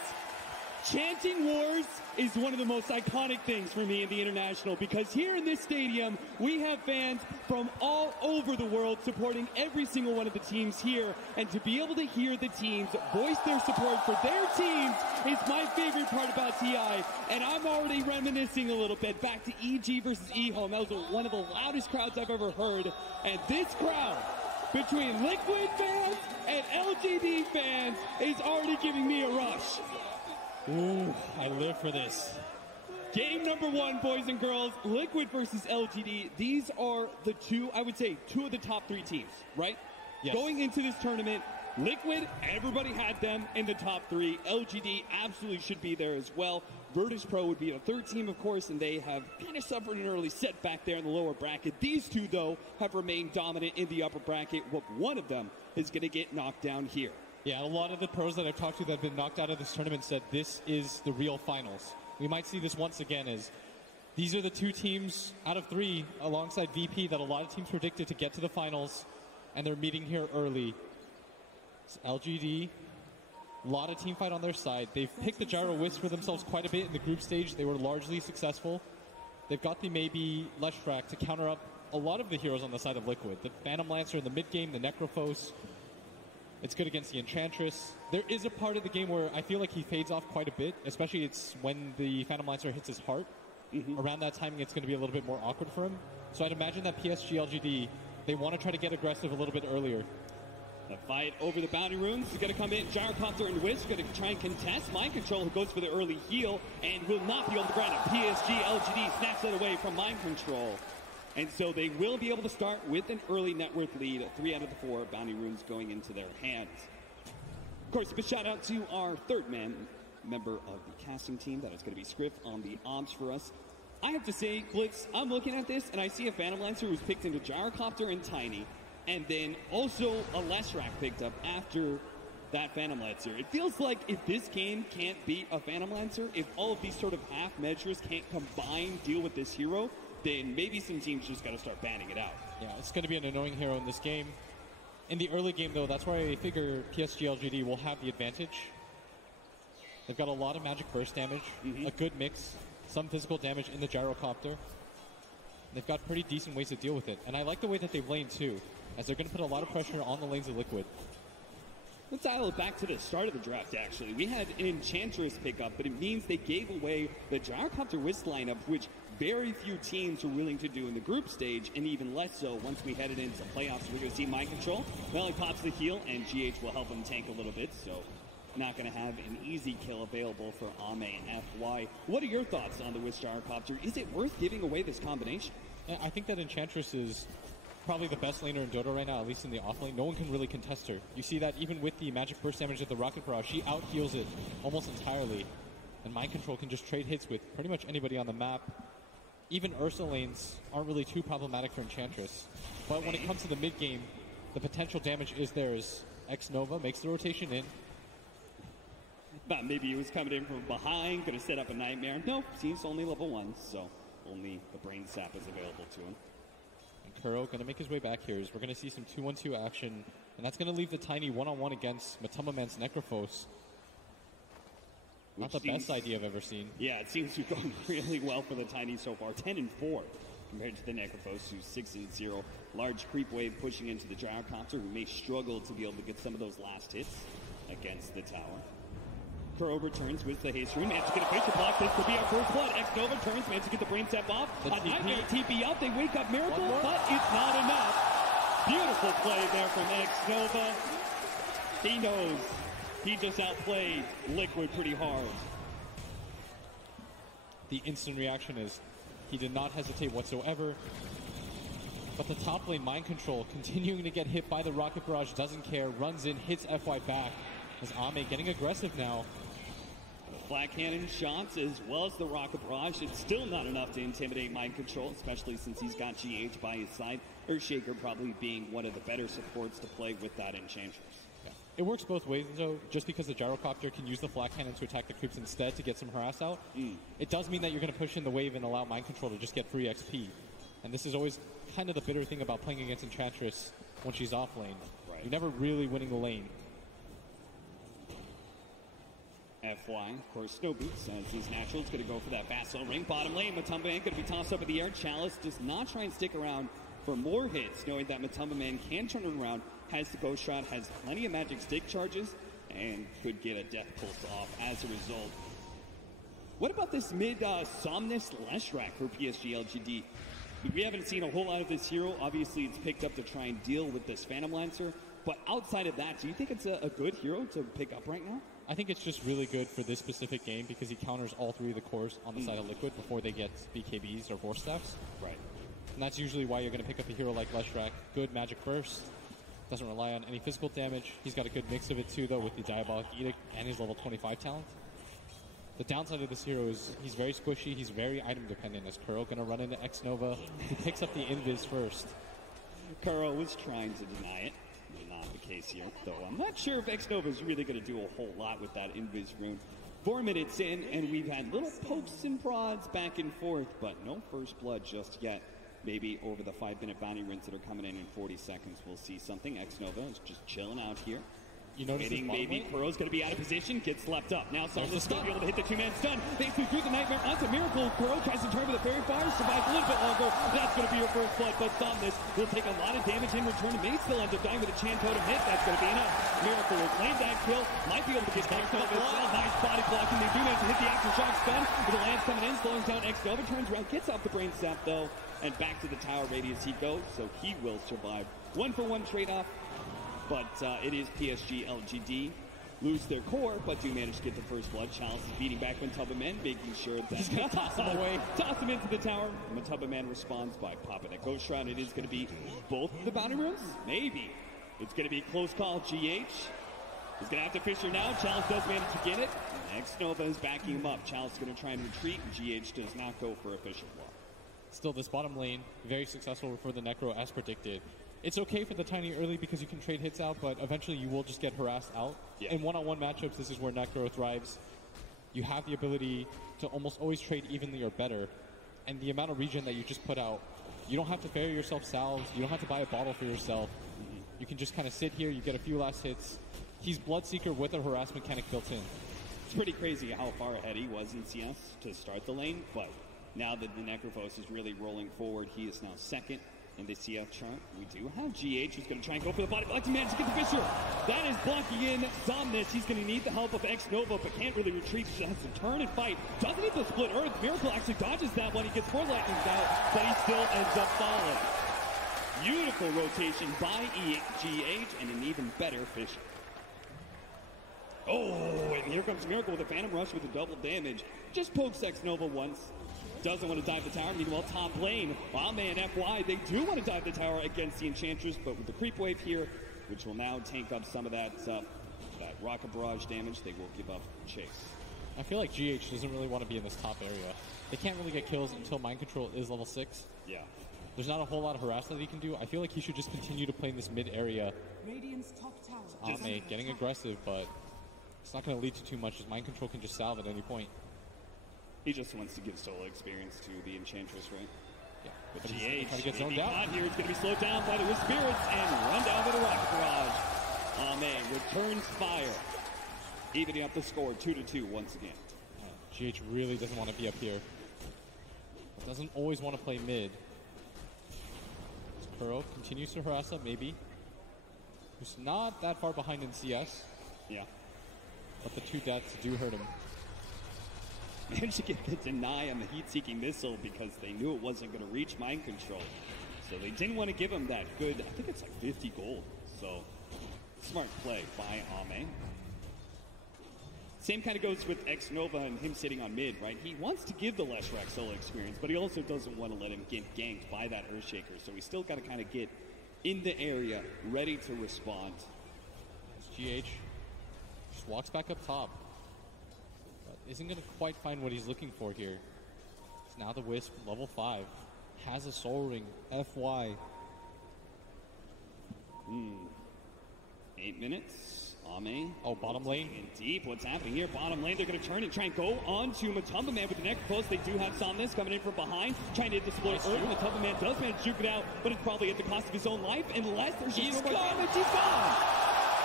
Chanting wars is one of the most iconic things for me in the International, because here in this stadium, we have fans from all over the world supporting every single one of the teams here. And to be able to hear the teams voice their support for their teams is my favorite part about TI. And I'm already reminiscing a little bit back to EG versus eHome. That was one of the loudest crowds I've ever heard. And this crowd, between Liquid fans and LGD fans, is already giving me a rush. Ooh, I live for this. Game number 1, boys and girls, Liquid versus LGD. These are the two, I would say, two of the top 3 teams, right? Yes. Going into this tournament, Liquid, everybody had them in the top 3. LGD absolutely should be there as well. Virtus Pro would be a 3rd team, of course, and they have kind of suffered an early setback there in the lower bracket. These two, though, have remained dominant in the upper bracket. One of them is going to get knocked down here. Yeah, a lot of the pros that I've talked to that have been knocked out of this tournament said this is the real finals. We might see this once again, as these are the 2 teams out of 3 alongside VP that a lot of teams predicted to get to the finals, and they're meeting here early. It's LGD, a lot of team fight on their side. They've picked the Gyro Wisp for themselves quite a bit in the group stage. They were largely successful. They've got the maybe Leshrac to counter up a lot of the heroes on the side of Liquid. The Phantom Lancer in the mid game, the Necrophos. It's good against the Enchantress. There is a part of the game where I feel like he fades off quite a bit, especially it's when the Phantom Lancer hits his heart. Around that timing, it's going to be a little bit more awkward for him. So I'd imagine that PSG LGD, they want to try to get aggressive a little bit earlier. The fight over the bounty runes is going to come in. Gyrocopter and Wisp going to try and contest. Mind Control, who goes for the early heal and will not be able to grant it. PSG LGD snatches it away from Mind Control. And so they will be able to start with an early net worth lead. 3 out of the 4 bounty runes going into their hands. Of course, a big shout out to our 3rd member of the casting team. That is going to be Scriff on the ops for us. I have to say, Glitz, I'm looking at this and I see a Phantom Lancer who's picked into Gyrocopter and Tiny. And then also a Leshrac picked up after that Phantom Lancer. It feels like if this game can't beat a Phantom Lancer, if all of these sort of half measures can't combine deal with this hero, then maybe some teams just got to start banning it out. Yeah, it's going to be an annoying hero in this game. In the early game, though, that's why I figure PSG LGD will have the advantage. They've got a lot of magic burst damage, a good mix, some physical damage in the Gyrocopter. They've got pretty decent ways to deal with it. And I like the way that they've laned, too, as they're going to put a lot of pressure on the lanes of Liquid. Let's dial it back to the start of the draft, actually. We had an Enchantress pickup, but it means they gave away the Gyrocopter Wisp lineup, which very few teams are willing to do in the group stage, and even less so once we headed into playoffs. We're going to see Mind Control. Not only pops the heal, and GH will help him tank a little bit, so not going to have an easy kill available for Ame and FY. What are your thoughts on the Wisp Gyrocopter? Is it worth giving away this combination? I think that Enchantress is probably the best laner in Dota right now, at least in the offlane. No one can really contest her. You see that even with the magic burst damage of the Rocket Barrage, she out-heals it almost entirely. And Mind Control can just trade hits with pretty much anybody on the map. Even Ursa lanes aren't really too problematic for Enchantress. But when it comes to the mid-game, the potential damage is there as X-Nova makes the rotation in. Thought maybe he was coming in from behind, going to set up a Nightmare. No, he's only level 1, so only the Brain Sap is available to him. And Kuro going to make his way back here as we're going to see some 2-1-2 action. And that's going to leave the Tiny one-on-one against Matama Man's Necrophos. Not the best idea I've ever seen. Yeah, it seems to be going really well for the Tiny so far. 10-4 compared to the Necrophos, who's 6-0. Large creep wave pushing into the Gyrocopter, who may struggle to be able to get some of those last hits against the tower. Kuro returns with the haste rune. Managed to get a facial block. This could be our first blood. X-Nova turns, managed to get the brain step off. A Nightmare TP up. They wake up Miracle, but it's not enough. Beautiful play there from X-Nova. He knows he just outplayed Liquid pretty hard. The instant reaction is he did not hesitate whatsoever. But the top lane, Mind Control, continuing to get hit by the Rocket Barrage, doesn't care, runs in, hits FY back. As Ame getting aggressive now. The flat cannon shots as well as the Rocket Barrage. It's still not enough to intimidate Mind Control, especially since he's got GH by his side. Earthshaker probably being one of the better supports to play with that Enchantress. Yeah. It works both ways, though, just because the Gyrocopter can use the flat cannon to attack the creeps instead to get some harass out. It does mean that you're going to push in the wave and allow Mind Control to just get free XP. And this is always kind of the bitter thing about playing against Enchantress when she's off lane. Right. You're never really winning the lane. FY, of course, no boots as he's natural. It's going to go for that fast low ring. Bottom lane, Matumba Man going to be tossed up in the air. Chalice does not try and stick around for more hits, knowing that Matumba Man can turn it around, has the ghost shot, has plenty of magic stick charges, and could get a death pulse off as a result. What about this mid Somnus Leshrac for PSG LGD? We haven't seen a whole lot of this hero. Obviously, it's picked up to try and deal with this Phantom Lancer. But outside of that, do you think it's a good hero to pick up right now? I think it's just really good for this specific game because he counters all three of the cores on the side of Liquid before they get BKBs or Force Staffs. Right. And that's usually why you're going to pick up a hero like Leshrac. Good magic burst. Doesn't rely on any physical damage. He's got a good mix of it too, though, with the Diabolic Edict and his level 25 talent. The downside of this hero is he's very squishy. He's very item dependent. As Kuro going to run into X-Nova, who picks up the Invis first. Kuro was trying to deny it. Not the case here, though. I'm not sure if X-Nova is really going to do a whole lot with that Invis rune. 4 minutes in, and we've had little pokes and prods back and forth, but no first blood just yet. Maybe over the 5-minute bounty runes that are coming in 40 seconds, we'll see something. X-Nova is just chilling out here. You notice maybe Kuro's going to be out of position, gets leapt up. Now Somnus going to be able to hit the two-man stun. Basically through the Nightmare onto Miracle. Kuro tries to turn with a Fairy Fire, survives a little bit longer. That's going to be your first blood, but Somnus will take a lot of damage in return. May still end up dying with a Chan Totem hit. That's going to be enough. Miracle will claim that kill. Might be able to get back to the wall. Nice body blocking. They do manage to hit the aftershock stun. With the Lance coming in, slowing down X-Nova. Turns around, gets off the brain sap though, and back to the tower radius he goes, so he will survive. 1-for-1 trade-off, but it is PSG LGD. Lose their core, but do manage to get the first blood. Chalice is beating back Matumba Man, making sure that he's going to toss him away. Toss him into the tower. Matumba Man responds by popping a Ghost Shroud. It is going to be both the bounty runes? Maybe. It's going to be a close call. GH is going to have to fish her now. Chalice does manage to get it. X-Nova is backing him up. Chalice is going to try and retreat. GH does not go for a Fisher block. Still, this bottom lane, very successful for the Necro as predicted. It's okay for the Tiny early because you can trade hits out, but eventually you will just get harassed out. Yeah. In one-on-one matchups, this is where Necro thrives. You have the ability to almost always trade evenly or better. And the amount of regen that you just put out, you don't have to ferry yourself salves. You don't have to buy a bottle for yourself. You can just kind of sit here. You get a few last hits. He's Bloodseeker with a harass mechanic built in. It's pretty crazy how far ahead he was in CS to start the lane, but now that the Necrophos is really rolling forward, he is now second in the CF chart. We do have GH who's going to try and go for the body block to manage to get the Fisher. That is blocking in Somnus. He's going to need the help of X-Nova, but can't really retreat. He has to turn and fight. Doesn't need the split Earth. Miracle actually dodges that one. He gets 4 lightnings out, but he still ends up falling. Beautiful rotation by GH and an even better Fisher. Oh, and here comes Miracle with a Phantom Rush with a double damage. Just pokes X-Nova once. Doesn't want to dive the tower. Meanwhile, top lane, OPENAI and FY, they do want to dive the tower against the Enchantress, but with the creep wave here, which will now tank up some of that rocket barrage damage, they will give up chase. I feel like GH doesn't really want to be in this top area. They can't really get kills until Mind Control is level 6. Yeah. There's not a whole lot of harass that he can do. I feel like he should just continue to play in this mid area. Radiant's top tower. OPENAI getting aggressive, but it's not going to lead to too much as Mind Control can just salve at any point. He just wants to give solo experience to the Enchantress, right? Yeah. But But GH, trying to get zoned out. here, it's going to be slowed down by the Wisp Spirits and run down by the Rocket Barrage. OPENAI returns fire, evening up the score 2-2 once again. GH really doesn't want to be up here. Doesn't always want to play mid. Kuro continues to harass up, maybe. Who's not that far behind in CS. Yeah. But the 2 deaths do hurt him. Managed to get the deny on the heat-seeking missile because they knew it wasn't going to reach Mind Control. So they didn't want to give him that good, I think it's like 50 gold. So, smart play by OPENAI. Same kind of goes with X-Nova and him sitting on mid, right? He wants to give the Leshrac solo experience, but he also doesn't want to let him get ganked by that Earthshaker. So he's still got to kind of get in the area, ready to respond. As GH just walks back up top. Isn't going to quite find what he's looking for here. It's now the Wisp, level 5. Has a Soul Ring. FY. 8 minutes. OPENAI. Oh, bottom lane. In deep. What's happening here? Bottom lane. They're going to turn and try and go on to Matumba Man with the next post. They do have Somnus coming in from behind, trying to hit the split early. Matumba Man does manage to juke it out, but it's probably at the cost of his own life unless there's just no more damage. He's gone!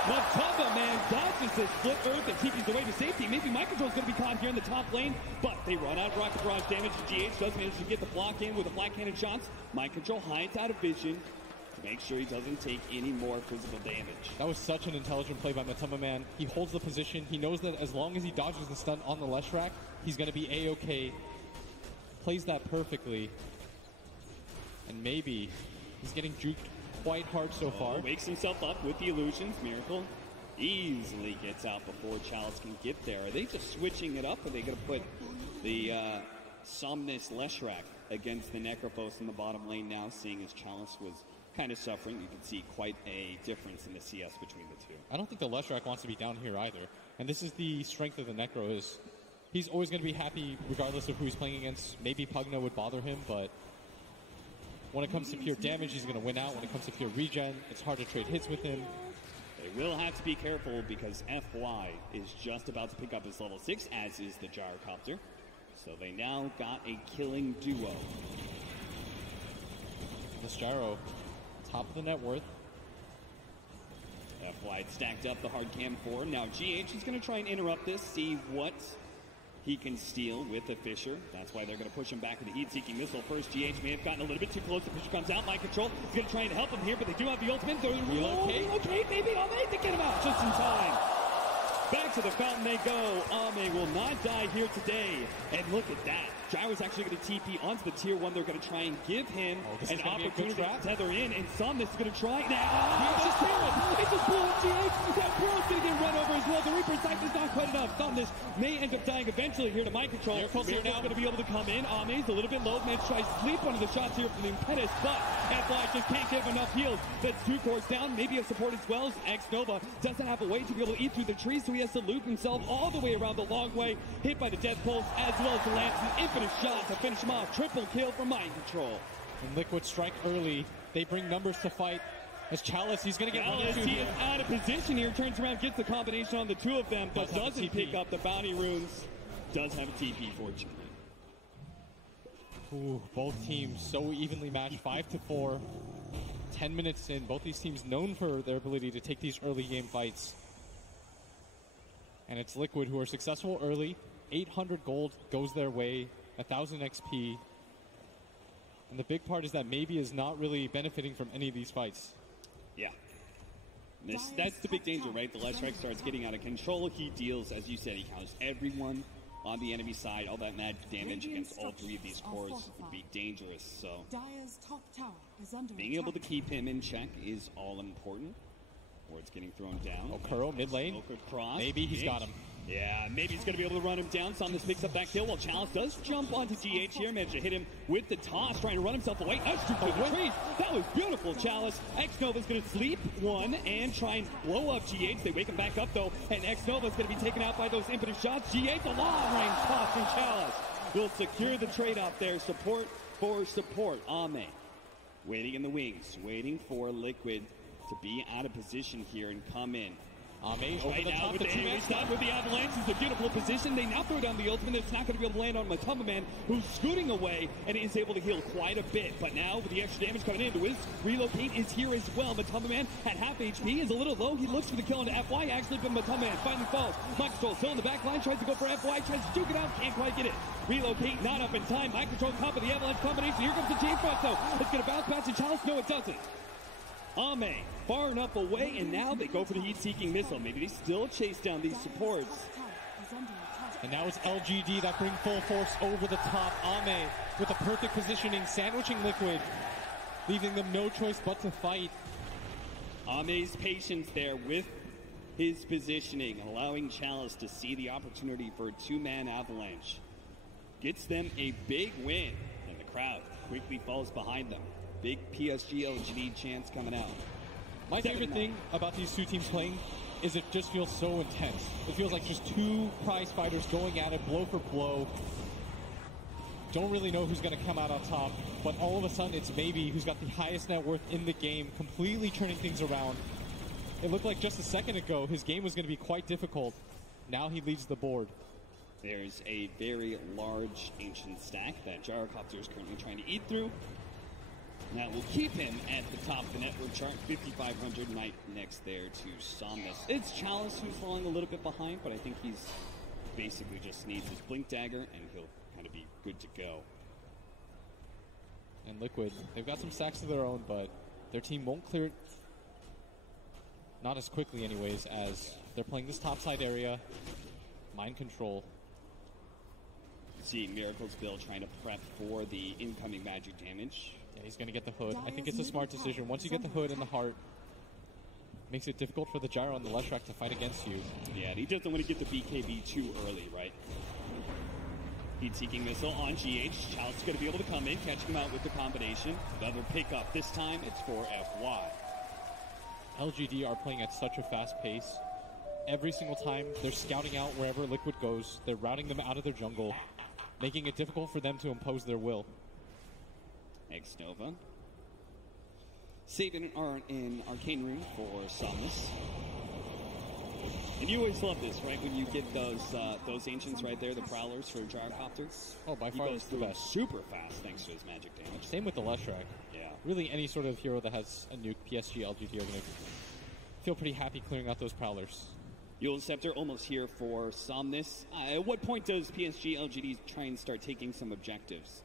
Matamba, man, dodges the split earth and TP's away to safety. Maybe Mind Control's going to be caught here in the top lane, but they run out of rocket barrage damage. GH does manage to get the block in with the flat cannon shots. Mind Control hides out of vision to make sure he doesn't take any more physical damage. That was such an intelligent play by Matamba, man. He holds the position. He knows that as long as he dodges the stun on the Leshrac, he's going to be A-okay. Plays that perfectly. And maybe he's getting juked quite hard so far. Wakes himself up with the illusions. Miracle easily gets out before Chalice can get there. Are they just switching it up? Or are they going to put the Somnus Leshrac against the Necrophos in the bottom lane now, seeing as Chalice was kind of suffering? You can see quite a difference in the CS between the two. I don't think the Leshrac wants to be down here either. And this is the strength of the Necro is he's always going to be happy regardless of who he's playing against. Maybe Pugna would bother him, but when it comes to pure damage, he's going to win out. When it comes to pure regen, it's hard to trade hits with him. They will have to be careful because FY is just about to pick up his level 6, as is the Gyrocopter. So they now got a killing duo. This Gyro, top of the net worth. FY stacked up the hard cam 4. Now GH is going to try and interrupt this, see what he can steal with the Fissure. That's why they're going to push him back with the heat-seeking missile. First, GH may have gotten a little bit too close. The Fissure comes out. Mind Control is going to try and help him here, but they do have the ultimate. They're relocate, maybe. Ame to get him out just in time. Back to the fountain they go. Ame will not die here today. And look at that. Gyro's actually going to TP onto the tier 1. They're going to try and give him an opportunity to tether in. And Somnus is going to try. It's just Bruin. GH. That Bruin's going to get run over as well. The Reaper's Sight is not quite enough. Somnus may end up dying eventually here to Mind Control. Miracle's now going to be able to come in. Ame's a little bit low. Man tries to sleep one of the shots here from the Impetus, but FY just can't give enough heals. That's 2 cores down. Maybe a support as well. X-Nova doesn't have a way to be able to eat through the trees, so he has to loop himself all the way around the long way. Hit by the Death Pulse as well as the Lance. An infinite shot to finish him off. Triple kill from Mind Control. And Liquid strike early. They bring numbers to fight. As Chalice, he's going to get Chalice, he is out of position here. Turns around, gets the combination on the 2 of them, but doesn't pick up the bounty runes. Does have a TP, fortunately. Ooh, both teams so evenly matched, 5-4. 10 minutes in, both these teams known for their ability to take these early game fights. And it's Liquid who are successful early. 800 gold goes their way, 1,000 XP. And the big part is that Maybe is not really benefiting from any of these fights. Yeah. That's the big danger, right? The Leshrac starts getting out of control. He deals, as you said, he counters everyone on the enemy side. All that mad damage against all 3 of these cores would be dangerous. So being able to keep him in check is all important. Ward's getting thrown down. Okuro mid lane. Cross. Maybe he's got him. Yeah, maybe he's going to be able to run him down. Somnus picks up that kill while Chalice does jump onto GH here. Managed to hit him with the toss, trying to run himself away. Nice through the trees. That was beautiful, Chalice. X-Nova's going to sleep one and try and blow up GH. They wake him back up, though, and X-Nova's going to be taken out by those impetus shots. GH, a long-range toss from Chalice will secure the trade-off there. Support for support. Ame waiting in the wings, waiting for Liquid to be out of position here and come in. Ame's right now with the Avalanche. It's a beautiful position. They now throw down the ultimate. It's not going to be able to land on Matamba Man, who's scooting away and is able to heal quite a bit. But now with the extra damage coming into his relocate is here as well. Matamba Man at half HP is a little low. He looks for the kill into FY. Actually, but Matamba Man finally falls. Mind Control still in the back line. Tries to go for FY. Tries to juke it out. Can't quite get it. Relocate not up in time. Mind Control top of the Avalanche combination. Here comes the chain front though. It's going to bounce past the Chalice. No, it doesn't. Ame far enough away, and now they go for the heat-seeking missile. Maybe they still chase down these supports. And now it's LGD that bring full force over the top. Ame with the perfect positioning, sandwiching Liquid, leaving them no choice but to fight. Ame's patience there with his positioning, allowing Chalice to see the opportunity for a 2-man Avalanche. Gets them a big win, and the crowd quickly falls behind them. Big PSG LGD chance coming out. My favorite thing about these 2 teams playing is it just feels so intense. It feels like just 2 prize fighters going at it, blow for blow. Don't really know who's going to come out on top, but all of a sudden it's Maybe who's got the highest net worth in the game, completely turning things around. It looked like just a second ago his game was going to be quite difficult. Now he leads the board. There's a very large ancient stack that Gyrocopter is currently trying to eat through. And that will keep him at the top of the network chart, 5,500. Right next there to Somnus. It's Chalice who's falling a little bit behind, but I think he's basically just needs his Blink Dagger, and he'll kind of be good to go. And Liquid, they've got some stacks of their own, but their team won't clear it, not as quickly anyways, as they're playing this topside area. Mind control. See Miracle's build trying to prep for the incoming magic damage. Yeah, he's going to get the hood. I think it's a smart decision. Once you get the hood and the heart, makes it difficult for the Gyro and the Leshrac to fight against you. Yeah, and he doesn't want to get the BKB too early, right? Heat-seeking missile on GH. Chalice is going to be able to come in, catching him out with the combination. Another pickup. This time, it's for FY. LGD are playing at such a fast pace. Every single time, they're scouting out wherever Liquid goes. They're routing them out of their jungle, making it difficult for them to impose their will. X-Nova. Saving an Arcane Rune for Somnus. And you always love this, right? When you get those ancients right there, the Prowlers for Gyrocopter. Oh, by far it's the best. Super fast thanks to his magic damage. Same with the Leshrac. Yeah. Really, any sort of hero that has a nuke, PSG, LGD are going to feel pretty happy clearing out those Prowlers. Eul's Scepter almost here for Somnus. At what point does PSG, LGD try and start taking some objectives?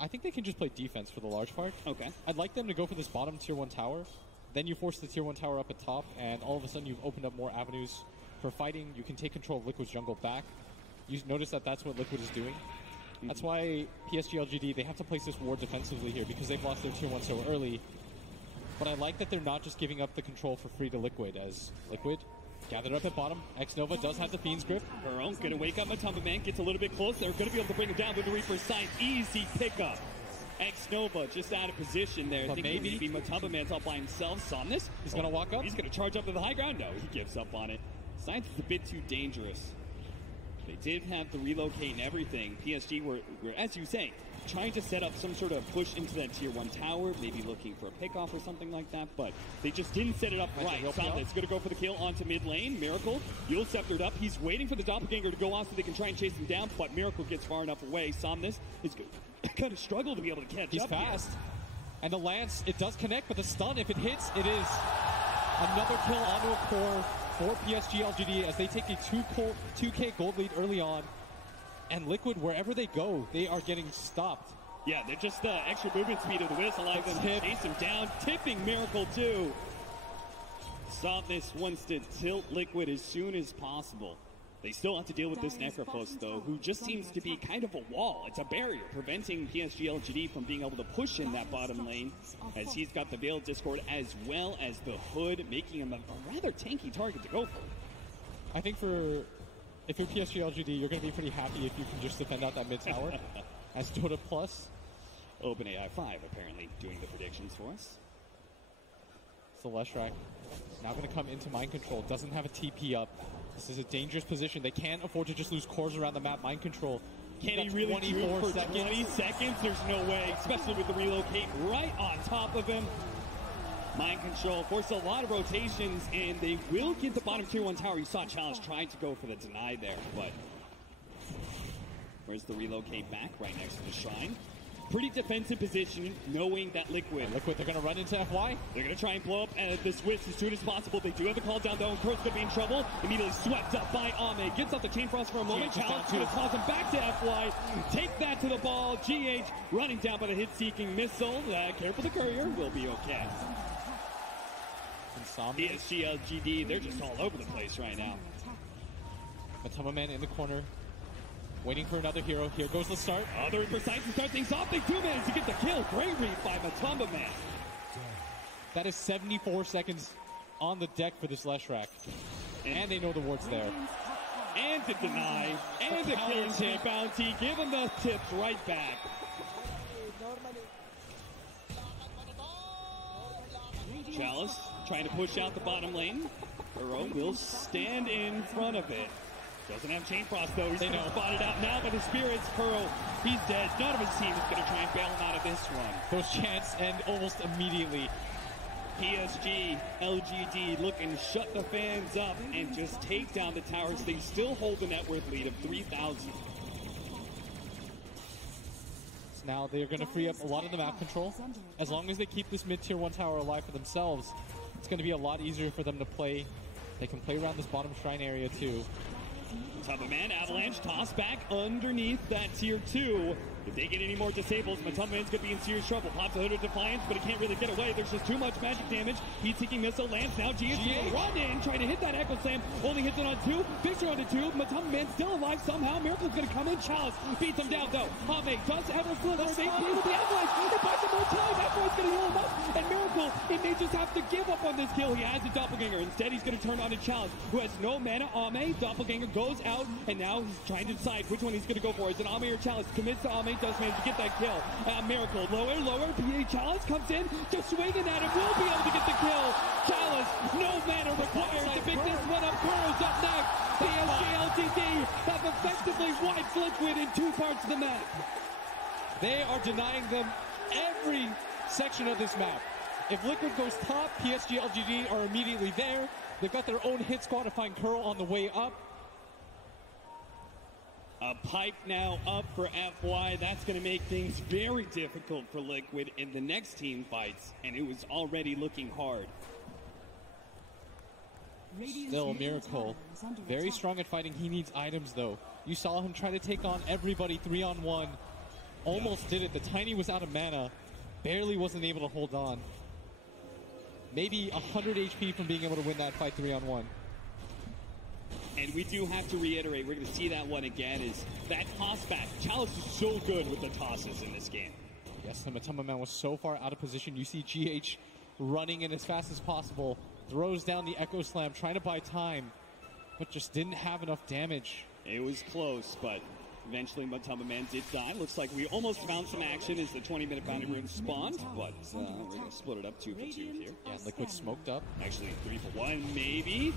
I think they can just play defense for the large part. Okay. I'd like them to go for this bottom tier 1 tower. Then you force the tier 1 tower up at top, and all of a sudden you've opened up more avenues for fighting. You can take control of Liquid's jungle back. You notice that that's what Liquid is doing. That's why PSG, LGD, they have to place this ward defensively here because they've lost their tier 1 so early. But I like that they're not just giving up the control for free to Liquid, as Liquid gathered up at bottom. X-Nova does have the Fiend's Grip. Her own going to wake up Matumba Man, gets a little bit close. They're going to be able to bring him down with the Reaper's Sight. Easy pickup. X-Nova just out of position there. But maybe Matumba Man's all by himself. Somnus, he's going to walk up. He's going to charge up to the high ground. No, he gives up on it. Science is a bit too dangerous. They did have the relocate and everything. PSG were, as you say, trying to set up some sort of push into that tier 1 tower, maybe looking for a pickoff or something like that, but they just didn't set it up right. Somnus going to go for the kill onto mid lane. Miracle, Eul sceptered up. He's waiting for the Doppelganger to go off so they can try and chase him down, but Miracle gets far enough away. Somnus is going to struggle to be able to catch up. He's fast. Here. And the Lance, it does connect, but the stun, if it hits, it is another kill onto a core for PSG LGD as they take a 2K gold lead early on. And Liquid, wherever they go, they are getting stopped. Yeah, they're just the extra movement speed of the Wiz allowing them to chase him down. Tipping Miracle too. Somnus wants to tilt Liquid as soon as possible. They still have to deal with this Necrophos, though, who just seems to be kind of a wall. It's a barrier preventing PSG LGD from being able to push in that bottom lane, as he's got the Veiled Discord as well as the Hood, making him a rather tanky target to go for. I think if you're PSG LGD, you're going to be pretty happy if you can just defend out that mid tower. As Dota Plus. OpenAI 5 apparently doing the predictions for us. So Leshrac now going to come into Mind Control. Doesn't have a TP up. This is a dangerous position. They can't afford to just lose cores around the map. Mind Control. Can he really do it for 20 seconds? There's no way, especially with the relocate right on top of him. Mind Control forced a lot of rotations, and they will get the bottom tier 1 tower. You saw Challenge trying to go for the deny there, but where's the relocate back? Right next to the shrine. Pretty defensive position, knowing that Liquid, they're going to run into FY. They're going to try and blow up the Swiss as soon as possible. They do have the call down, though, and Kurt's going to be in trouble. Immediately swept up by Ame. Gets off the Chain Frost for a moment. Challenge going to toss him back to FY. Take that to the ball. GH running down by the hit-seeking missile. Care for the courier. Will be okay. PSG LGD, they're just all over the place right now. Matumba Man in the corner. Waiting for another hero. Here goes the start. They're precise to start things off. They do manage to get the kill. Great read by Matumba Man. That is 74 seconds on the deck for this Leshrac. And they know the ward's there. And the deny. And the killing tip bounty. Give him the tips right back. Chalice trying to push out the bottom lane. Burrow will stand in front of it. Doesn't have Chain Frost, though. He's going to spot it out now by the Spirits. Kuro, he's dead. None of his team is going to try and bail him out of this one. Those chants end almost immediately. PSG, LGD looking to shut the fans up and just take down the towers. They still hold the net worth lead of 3,000. supports now. They're going to free up a lot of the map control. As long as they keep this mid-tier 1 tower alive for themselves, it's going to be a lot easier for them to play. They can play around this bottom shrine area too. Matumbaman, Avalanche, toss back underneath that tier 2. If they get any more disables, Matumbaman's going to be in serious trouble. Pops a Hood of Defiance, but he can't really get away. There's just too much magic damage. Heat-seeking missile lands. Now GH run in, trying to hit that Echo Slam. Only hits it on 2. Victor on 2. Matumbaman still alive somehow. Miracle's going to come in. Chalice beats him down, though. Hame does have a flip. They deal with the Avalanche. It buys him more time. Avalanche's going to heal him up. And Miracle, he may just have to give up on this kill. He has a Doppelganger. Instead, he's going to turn on to Chalice, who has no mana. Ame, Doppelganger goes out, and now he's trying to decide which one he's going to go for. Is it Ame or Chalice? Commits to Ame, does manage to get that kill. Miracle, lower. Chalice comes in, just swinging at him, will be able to get the kill. Chalice, no mana required to pick this one up. Kuro's up next. PSG LGD have effectively wiped Liquid in 2 parts of the map. They are denying them every section of this map. If Liquid goes top, PSG LGD are immediately there. They've got their own hit squad to find Kuro on the way up. A pipe now up for FY. That's going to make things very difficult for Liquid in the next team fights, and it was already looking hard. Still, Miracle, very strong at fighting. He needs items, though. You saw him try to take on everybody 3-on-1. Almost did it. The Tiny was out of mana. Barely wasn't able to hold on. Maybe 100 HP from being able to win that fight 3-on-1. And we do have to reiterate, we're going to see that one again, is that toss back. Chalice is so good with the tosses in this game. Yes, the Matumbaman was so far out of position. You see GH running in as fast as possible, throws down the Echo Slam, trying to buy time, but just didn't have enough damage. It was close, but eventually Matumbaman did die. Looks like we almost found some action as the 20-minute boundary rune spawned, but we're going to split it up 2 for 2 here. Yeah, Liquid smoked up. Actually, 3 for 1, maybe.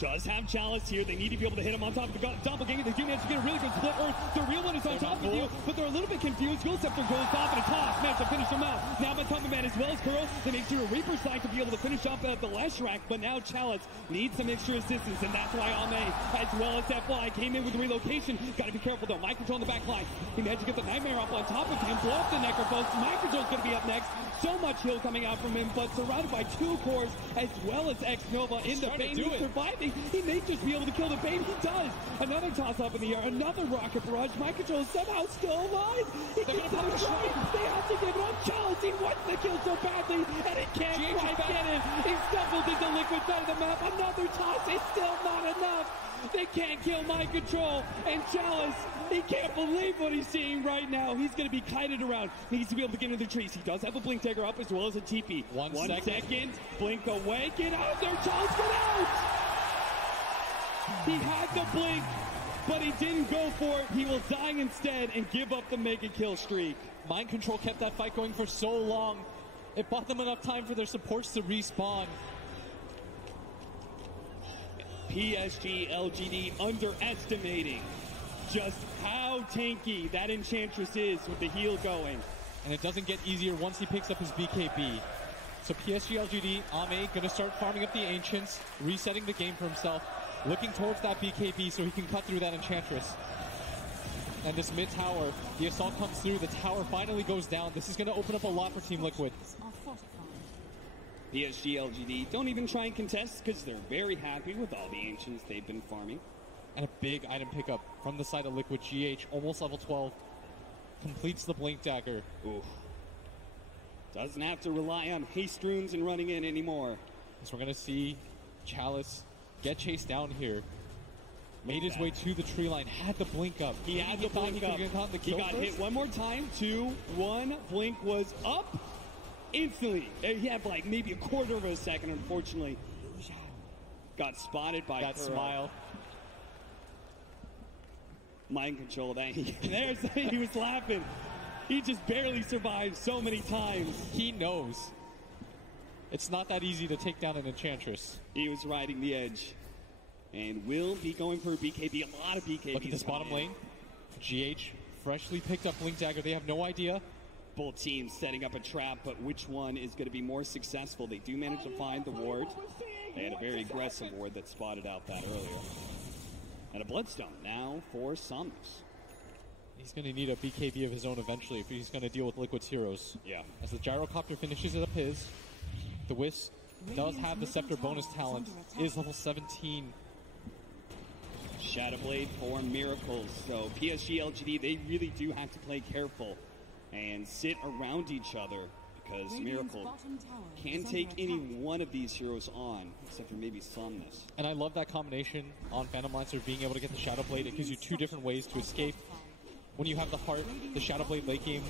Does have Chalice here. They need to be able to hit him on top of the Doppelganger. They do manage to get a really good split. Or the real one is on top of you, but they're a little bit confused. Ghoul Scepter goes off and a toss. Managed to finish him out. Now Matumbaman as well as Kuro. They make sure a Reaper side to be able to finish off the Leshrac, but now Chalice needs some extra assistance, and that's why Ame, as well as FY, came in with relocation. Got to be careful though. Mind Control on the back line. He managed to get the Nightmare up on top of him. Blow up the Necrophos. Mind Control's going to be up next. So much heal coming out from him, but surrounded by 2 cores as well as X-Nova in the Bane. He's surviving. He may just be able to kill the Bane. He does. Another toss up in the air. Another rocket barrage. Mind Control is somehow still alive. He gets to the try. They have to give it up. Chalice, he wants the kill so badly, and he can't quite get it. He's stumbled into Liquid side of the map. Another toss is still not enough. They can't kill Mind Control. And Chalice, he can't believe what he's seeing right now. He's going to be kited around. He needs to be able to get into the trees. He does have a Blink Dagger up as well as a TP. One second. Blink away. Get out there, Chalice. Get out! He had the blink, but he didn't go for it. He will die instead and give up the mega kill streak. Mind Control kept that fight going for so long. It bought them enough time for their supports to respawn. PSG LGD underestimating just how tanky that Enchantress is with the heal going. And it doesn't get easier once he picks up his BKB. So PSG LGD, Ame, going to start farming up the Ancients, resetting the game for himself, looking towards that BKB so he can cut through that Enchantress. And this mid tower, the assault comes through, the tower finally goes down. This is going to open up a lot for Team Liquid. PSG LGD don't even try and contest because they're very happy with all the Ancients they've been farming. And a big item pickup from the side of Liquid. GH, almost level 12, completes the Blink Dagger. Oof. Doesn't have to rely on haste runes and running in anymore. So we're going to see Chalice get chased down here. Made his way to the tree line, had the blink up. He had the blink up. He got hit one more time. 2, 1. Blink was up instantly. He had like maybe a quarter of a second, unfortunately. Got spotted by that Kuro. smile. Mind Control. That he was laughing. He just barely survived so many times. He knows. It's not that easy to take down an Enchantress. He was riding the edge. And will be going for a BKB. A lot of BKBs. Look at this bottom lane. GH freshly picked up Blink Dagger. They have no idea. Both teams setting up a trap, but which one is going to be more successful? They do manage to find the ward. They had a very aggressive ward that spotted out that earlier. And a Bloodstone now for Somnus. He's going to need a BKB of his own eventually if he's going to deal with Liquid's heroes. Yeah. As the Gyrocopter finishes it up his, the Wisp does have the Scepter bonus talent, is level 17. Shadow Blade for Miracles. So PSG LGD, they really do have to play careful and sit around each other because Miracle can take any one of these heroes on, except for maybe Somnus. And I love that combination on Phantom Lancer being able to get the Shadow Blade. It gives you two different ways to escape. When you have the Heart, the Shadow Blade late game,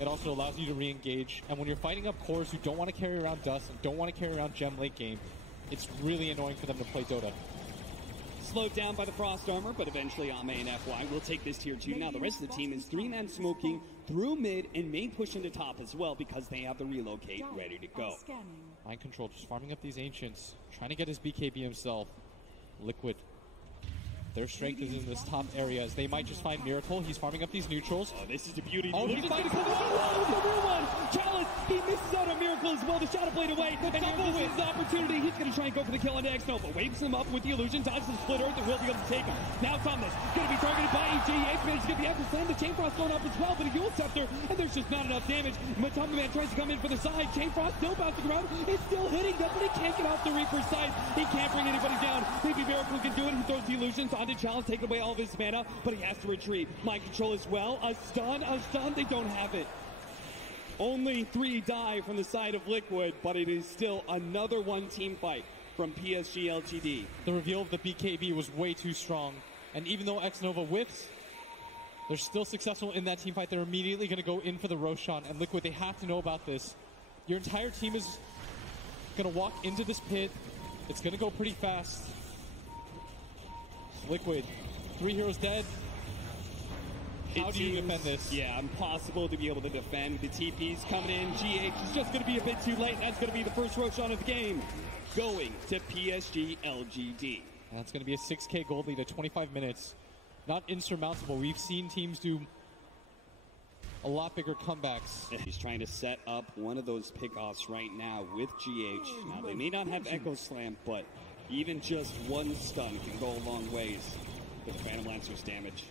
it also allows you to re-engage. And when you're fighting up cores who don't want to carry around Dust and don't want to carry around Gem late game, it's really annoying for them to play Dota. Slowed down by the Frost Armor, but eventually Ame and FY will take this tier 2. Now the rest of the team is 3-man smoking through mid and main push into top as well because they have the relocate ready to go. Mind Control just farming up these Ancients, trying to get his BKB himself. Liquid. Their strength is in this top area as they might just find Miracle. He's farming up these neutrals. Oh, this is the beauty. Oh, he's fighting for the real one. Chalice, he misses out on Miracle as well. The Shadow Blade away. And this is his opportunity. He's going to try and go for the kill on X Nova. Waves him up with the illusion. Dodges the split earth and will be able to take him. Now Thomas going to be targeted by EG8. Managed to get the Ever Slam. The Chain Frost going up as well, but a Yule Scepter. And there's just not enough damage. Matama Man tries to come in for the side. Chain Frost still bouncing around. It's still hitting them, but he can't get off the Reaper's side. He can't bring anybody down. Maybe Miracle can do it. He throws the illusions onto Chalice, taking away all of his mana, but he has to retreat. Mind Control as well. A stun, they don't have it. Only 3 die from the side of Liquid, but it is still another one team fight from PSG LGD. The reveal of the BKB was way too strong, and even though X Nova whiffs, they're still successful in that team fight. They're immediately going to go in for the Roshan, and Liquid, they have to know about this. Your entire team is going to walk into this pit. It's going to go pretty fast. Liquid, 3 heroes dead. How do you defend this? Yeah, impossible to be able to defend. The TP's coming in. GH is just going to be a bit too late. That's going to be the first Roshan of the game. Going to PSG LGD. And that's going to be a 6k gold lead at 25 minutes. Not insurmountable. We've seen teams do a lot bigger comebacks. He's trying to set up one of those pickoffs right now with GH. Now, they may not have Echo Slam, but even just one stun can go a long ways with Phantom Lancer's damage.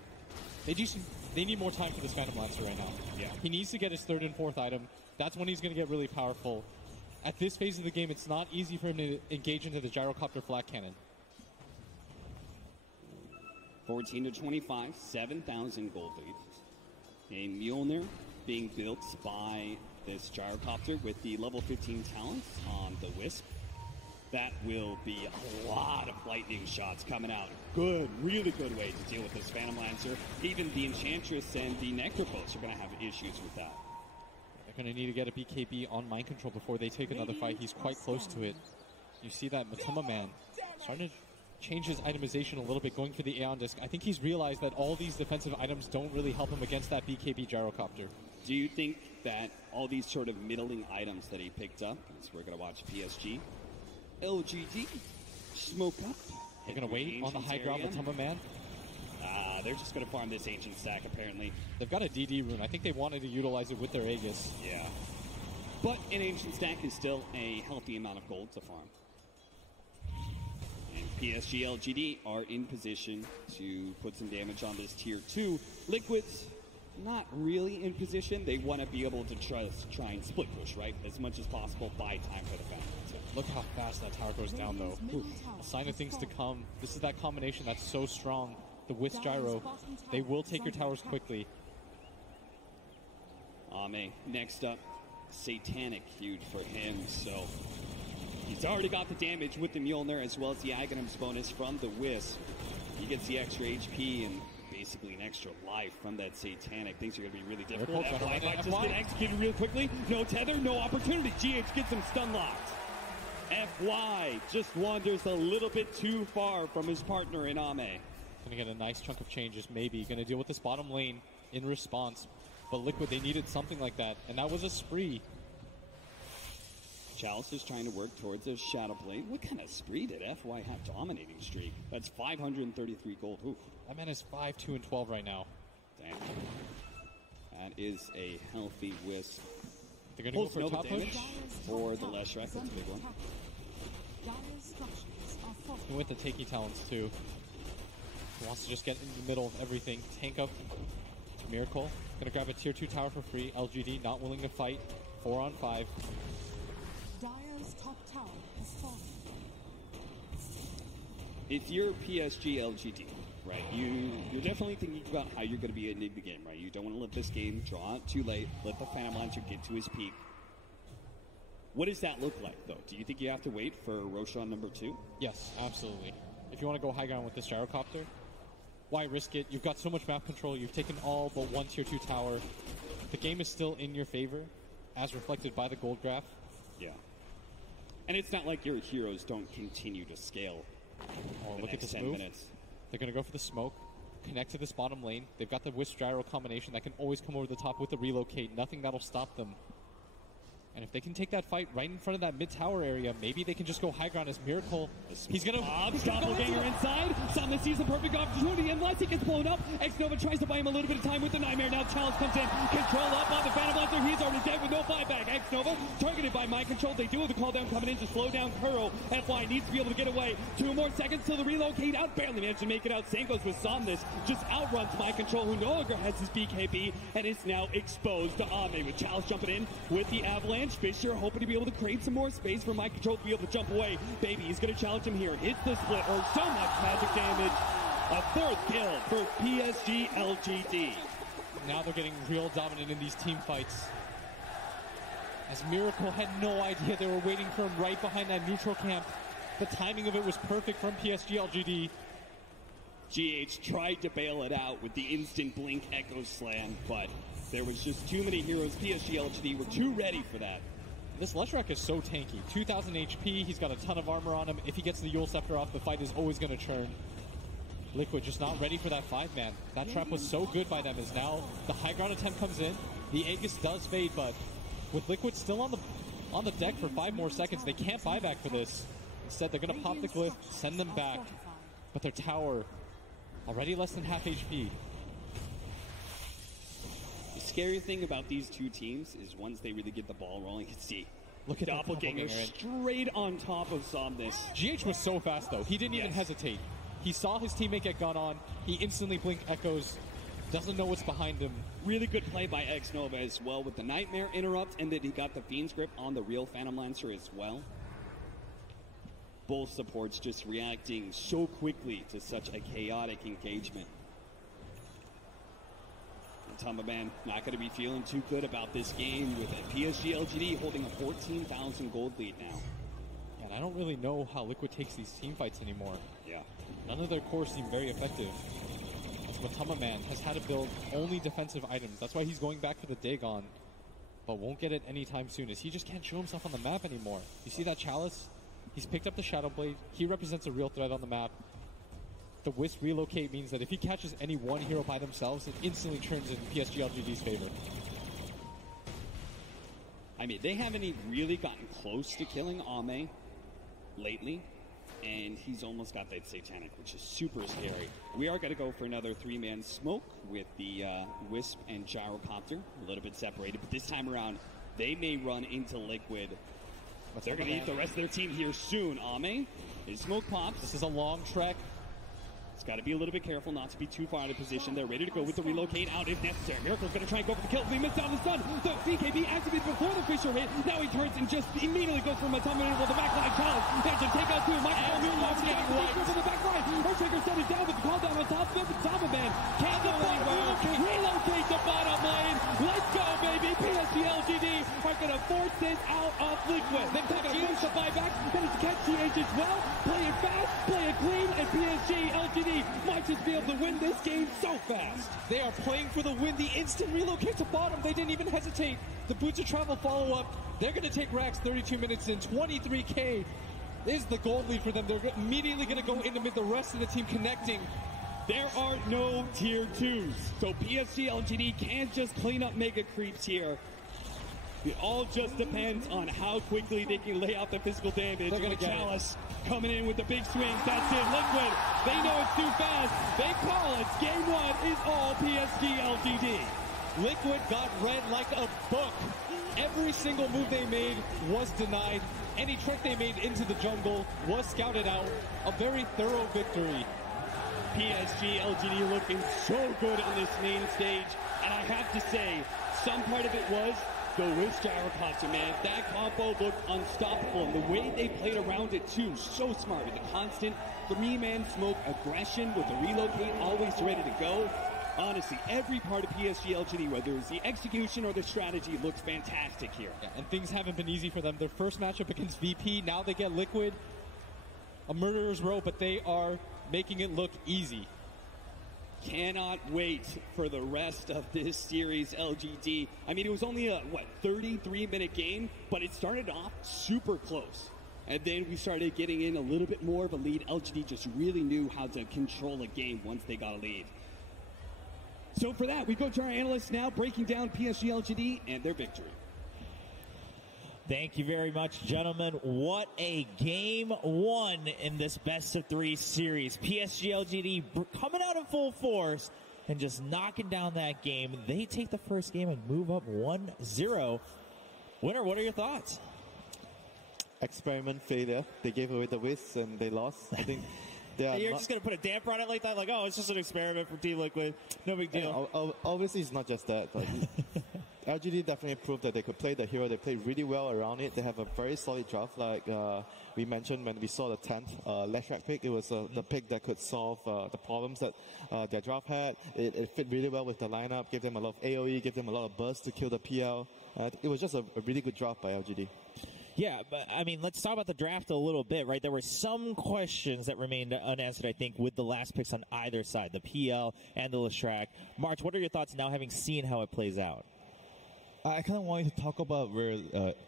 They need more time for this Phantom Lancer right now. Yeah. He needs to get his 3rd and 4th item. That's when he's going to get really powerful. At this phase of the game, it's not easy for him to engage into the Gyrocopter Flat Cannon. 14 to 25, 7,000 gold lead. A Mjolnir being built by this Gyrocopter with the level 15 talents on the Wisp. That will be a lot of lightning shots coming out. Good, really good way to deal with this Phantom Lancer. Even the Enchantress and the Nectar Boats are going to have issues with that. They're going to need to get a BKB on Mind Control before they take another fight. He's quite close to it. You see that Matama Man starting to change his itemization a little bit, going for the Aeon Disc. I think he's realized that all these defensive items don't really help him against that BKB Gyrocopter. Do you think that all these sort of middling items that he picked up, because we're going to watch PSG, LGD, smoke up. They're going to wait on the high ground with Matama Man. They're just going to farm this Ancient stack, apparently. They've got a DD rune. I think they wanted to utilize it with their Aegis. Yeah. But an Ancient stack is still a healthy amount of gold to farm. And PSG LGD are in position to put some damage on this tier 2. Liquid's not really in position. They want to be able to try and split push, right? As much as possible, buy time for the Phantom. Look how fast that tower goes down, though. Oof. A sign of things to come. This is that combination that's so strong. The Wisp Gyro. They will take your towers quickly. Ame, next up, Satanic, huge for him. So he's already got the damage with the Mjolnir as well as the Aghanim's bonus from the Wisp. He gets the extra HP and basically an extra life from that Satanic. Things are going to be really difficult. FY might just get executed real quickly. No tether, no opportunity. GH gets him stun locked. FY just wanders a little bit too far from his partner in Ame. Going to get a nice chunk of changes, maybe. Going to deal with this bottom lane in response. But Liquid, they needed something like that, and that was a spree. Chalice is trying to work towards a Shadow Blade. What kind of spree did FY have? Dominating streak. That's 533 gold. Oof. That man is 5, 2, and 12 right now. Damn. That is a healthy Wisp. They're going to go for top push for the Leshrac. That's a big one. He went the Takey Talons too. He wants to just get in the middle of everything. Tank up Miracle. Gonna grab a tier 2 tower for free. LGD not willing to fight. 4 on 5. Dire's top tower has fallen. If you're PSG LGD, right, you're definitely thinking about how you're going to be ending the game, right? You don't want to let this game draw out too late, let the Phantom Lancer get to his peak. What does that look like, though? Do you think you have to wait for Roshan number 2? Yes, absolutely. If you want to go high ground with this gyrocopter, why risk it? You've got so much map control. You've taken all but one tier 2 tower. The game is still in your favor, as reflected by the gold graph. Yeah. And it's not like your heroes don't continue to scale. Oh, look at this 10 move. minutes. They're going to go for the smoke, connect to this bottom lane. They've got the Wisp Gyro combination that can always come over the top with the relocate. Nothing that'll stop them. And if they can take that fight right in front of that mid-tower area, maybe they can just go high ground as Miracle. He's going to Doppelganger inside. Something sees a perfect opportunity unless he gets blown up. X-Nova tries to buy him a little bit of time with the Nightmare. Now Chalice comes in. Control up on the Phantom Lancer. He's already dead with no buyback. X-Nova targeted by Mind Control. They do have the call down coming in to slow down Kuro. FY needs to be able to get away. 2 more seconds till the relocate out. Barely managed to make it out. Same goes with Somnus. Just outruns Mind Control, who no longer has his BKB and is now exposed to Ame. With Chalice jumping in with the Avalanche. Fisher hoping to be able to create some more space for Mind Control to be able to jump away. Baby, he's going to challenge him here. Hits the split. Oh, so much magic damage. A 4th kill for PSG LGD. Now they're getting real dominant in these team fights. As Miracle had no idea they were waiting for him right behind that neutral camp. The timing of it was perfect from PSG LGD. GH tried to bail it out with the instant blink Echo Slam, but there was just too many heroes. PSG LGD were too ready for that. This Leshrac is so tanky. 2,000 HP, he's got a ton of armor on him. If he gets the Yule Scepter off, the fight is always going to churn. Liquid just not ready for that 5-man. That trap was so good by them as now the high ground attempt comes in. The Aegis does fade, but with Liquid still on the deck for 5 more seconds, they can't buy back for this. Instead, they're going to pop the glyph, send them back. But their tower, already less than half HP. The scary thing about these two teams is once they really get the ball rolling, you can see. Look at Doppelganger straight on top of Somnus. GH was so fast, though. He didn't even hesitate. He saw his teammate get gun on. He instantly blinked Echoes. Doesn't know what's behind him. Really good play by X-Nova as well with the Nightmare interrupt, and then he got the Fiend's Grip on the real Phantom Lancer as well. Both supports just reacting so quickly to such a chaotic engagement. Tumbaman not going to be feeling too good about this game with a PSG LGD holding a 14,000 gold lead now. Yeah, and I don't really know how Liquid takes these team fights anymore. Yeah. None of their cores seem very effective. As Matama-man has had to build only defensive items. That's why he's going back for the dig on, but won't get it anytime soon, as he just can't show himself on the map anymore. You see that Chalice? He's picked up the Shadow Blade. He represents a real threat on the map. The Wisp relocate means that if he catches any one hero by themselves, it instantly turns in PSG LGD's favor. I mean, they haven't even really gotten close to killing Ame lately, and he's almost got that Satanic, which is super scary. We are going to go for another 3-man smoke with the Wisp and Gyrocopter, a little bit separated, but this time around, they may run into Liquid. They're going to need the rest of their team here soon. Ame, his smoke pops. This is a long trek. It's got to be a little bit careful not to be too far out of position. They're ready to go with the relocate out if necessary. Miracle's going to try and go for the kill. He missed out on the stun. The BKB activated before the Fisher hit. Now he turns and just immediately goes for Matama with the backline challenge. They can take out 2. Michael here watching it from the backline. Earthshaker set it down with the call down on top of it. But Tumbaman can't go anywhere. Relocate the bottom lane. Let's go, baby. PSG LGD are going to force this out of Liquid. They're going to force the buyback. Then it's catch GH as well. Play it fast, play it clean, and PSG LGD might just be able to win this game so fast. They are playing for the win. The instant relocate to bottom. They didn't even hesitate. The Boots of Travel follow-up. They're going to take racks 32 minutes in. 23K is the gold lead for them. They're immediately going to go into mid. The rest of the team connecting. There are no tier 2s. So PSG LGD can't just clean up mega creeps here. It all just depends on how quickly they can lay out the physical damage. They're going to get Chalice coming in with the big swings. That's it. Liquid. They know it's too fast. They call it. Game 1 is all PSG LGD. Liquid got read like a book. Every single move they made was denied. Any trick they made into the jungle was scouted out. A very thorough victory. PSG LGD looking so good on this main stage. And I have to say, some part of it was the wrist gyrocopter, man. That combo looked unstoppable, and the way they played around it, too, so smart with the constant three-man smoke aggression with the relocate always ready to go. Honestly, every part of PSG LGD, whether it's the execution or the strategy, looks fantastic here. Yeah, and things haven't been easy for them. Their first matchup against VP, now they get Liquid, a murderer's row, but they are making it look easy. Cannot wait for the rest of this series, LGD. I mean, it was only a, 33-minute game, but it started off super close. And then we started getting in a little bit more of a lead. LGD just really knew how to control a game once they got a lead. So for that, we go to our analysts now, breaking down PSG LGD and their victory. Thank you very much, gentlemen. What a game one in this best-of-3 series. PSG LGD coming out in full force and just knocking down that game. They take the first game and move up 1-0. Winner, what are your thoughts? Experiment failure. They gave away the whist and they lost. I think you're just going to put a damper on it like that? Like, oh, it's just an experiment for Team Liquid. No big deal. Yeah, obviously, it's not just that. But LGD definitely proved that they could play the hero. They played really well around it. They have a very solid draft. Like we mentioned when we saw the 10th Leshrac pick, it was the pick that could solve the problems that their draft had. It fit really well with the lineup, gave them a lot of AoE, gave them a lot of burst to kill the PL. It was just a really good draft by LGD. Yeah, but I mean, let's talk about the draft a little bit, right? There were some questions that remained unanswered, I think, with the last picks on either side, the PL and the Leshrac. March, what are your thoughts now, having seen how it plays out? I kind of wanted to talk about where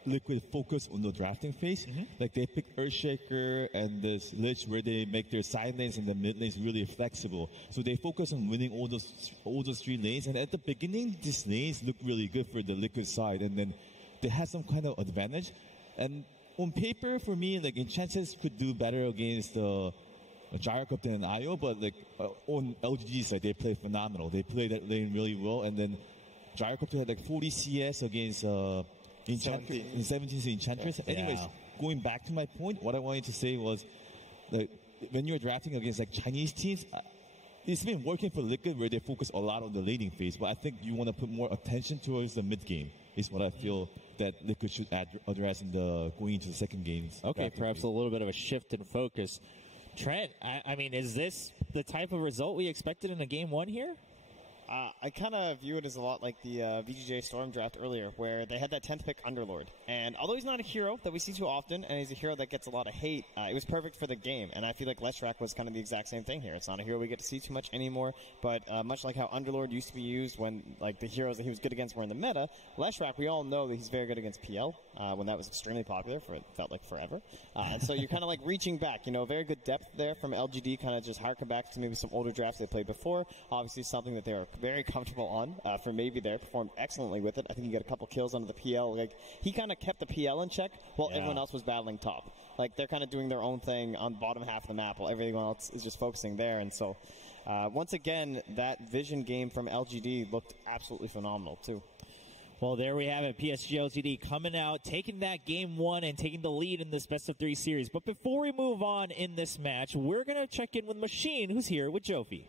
Liquid focused on the drafting phase. Like they picked Earthshaker and this Lich, where they make their side lanes and the mid lanes really flexible. So they focus on winning all those 3 lanes. And at the beginning, these lanes looked really good for the Liquid side, and then they had some kind of advantage. And on paper, for me, like Enchantress could do better against the Gyrocopter and IO, but like on LGD side, they play phenomenal. They play that lane really well, and then Gyrocopter had like 40 CS against Enchantress, 17 Enchantress. Yeah. Anyways, going back to my point, what I wanted to say was, like, when you're drafting against like Chinese teams, it's been working for Liquid where they focus a lot on the laning phase, but I think you want to put more attention towards the mid game. Is what I feel that Liquid should address in the going into the second games. Okay, perhaps a little bit of a shift in focus. Trent, I mean, is this the type of result we expected in a game one here? I kind of view it as a lot like the VGJ Storm draft earlier, where they had that 10th pick Underlord. And although he's not a hero that we see too often, and he's a hero that gets a lot of hate, it was perfect for the game. And I feel like Leshrac was kind of the exact same thing here. It's not a hero we get to see too much anymore, but much like how Underlord used to be used when like the heroes that he was good against were in the meta, Leshrac, we all know that he's very good against PL, when that was extremely popular for it felt like forever. And so you're kind of like reaching back, very good depth there from LGD, kind of just harken back to maybe some older drafts they played before. Obviously something that they were very comfortable on for maybe there, performed excellently with it. I think he got a couple kills under the PL. Like he kind of kept the PL in check while everyone else was battling top. Like they're kind of doing their own thing on the bottom half of the map while everyone else is just focusing there. And so once again, that vision game from LGD looked absolutely phenomenal too. Well, there we have it. PSG LGD coming out, taking that game one and taking the lead in this best-of-3 series. But before we move on in this match, we're going to check in with Machine, who's here with Jofi.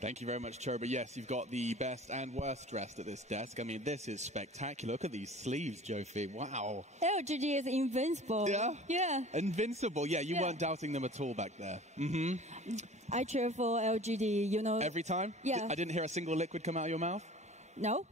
Thank you very much, Choba. Yes, you've got the best and worst dressed at this desk. I mean, this is spectacular. Look at these sleeves, Jofi. Wow. LGD is invincible. Yeah? Yeah. Invincible. Yeah, you weren't doubting them at all back there. Mm-hmm. I cheer for LGD, Every time? Yeah. I didn't hear a single liquid come out of your mouth? No.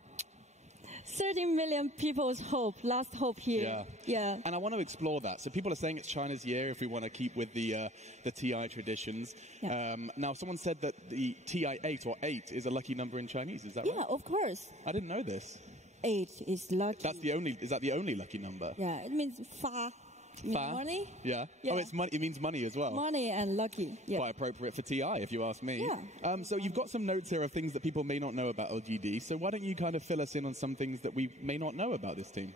30 million people's last hope here. Yeah. And I want to explore that. So people are saying it's China's year if we want to keep with the TI traditions. Yeah. Now, someone said that the TI8 or 8 is a lucky number in Chinese. Is that right? Yeah, of course. I didn't know this. 8 is lucky. Is that the only lucky number? Yeah, it means fa. Money? Yeah. Yeah. Oh, it's money. It means money as well. Money and lucky. Yeah. Quite appropriate for TI, if you ask me. Yeah. So you've got some notes here of things that people may not know about LGD. So why don't you kind of fill us in on some things that we may not know about this team?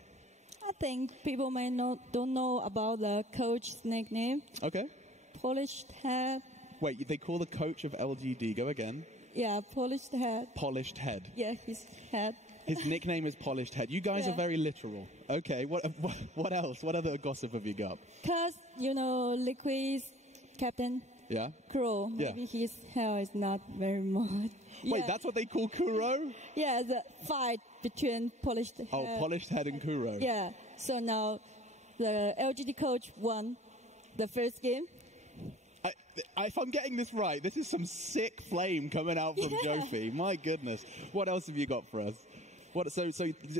I think people don't know about the coach's nickname. Okay. Polished head. Wait, they call the coach of LGD. Go again. Yeah, polished head. Polished head. Yeah, his head. His nickname is Polished Head. You guys are very literal. Okay, what else? What other gossip have you got? Because, Liquid's captain. Yeah. Kuro. Yeah. Maybe his hair is not very much. Wait, that's what they call Kuro? Yeah, the fight between polished head. Oh, polished head and Kuro. Yeah. So now the LGD coach won the first game. If I'm getting this right, this is some sick flame coming out from Jofi. My goodness. What else have you got for us? So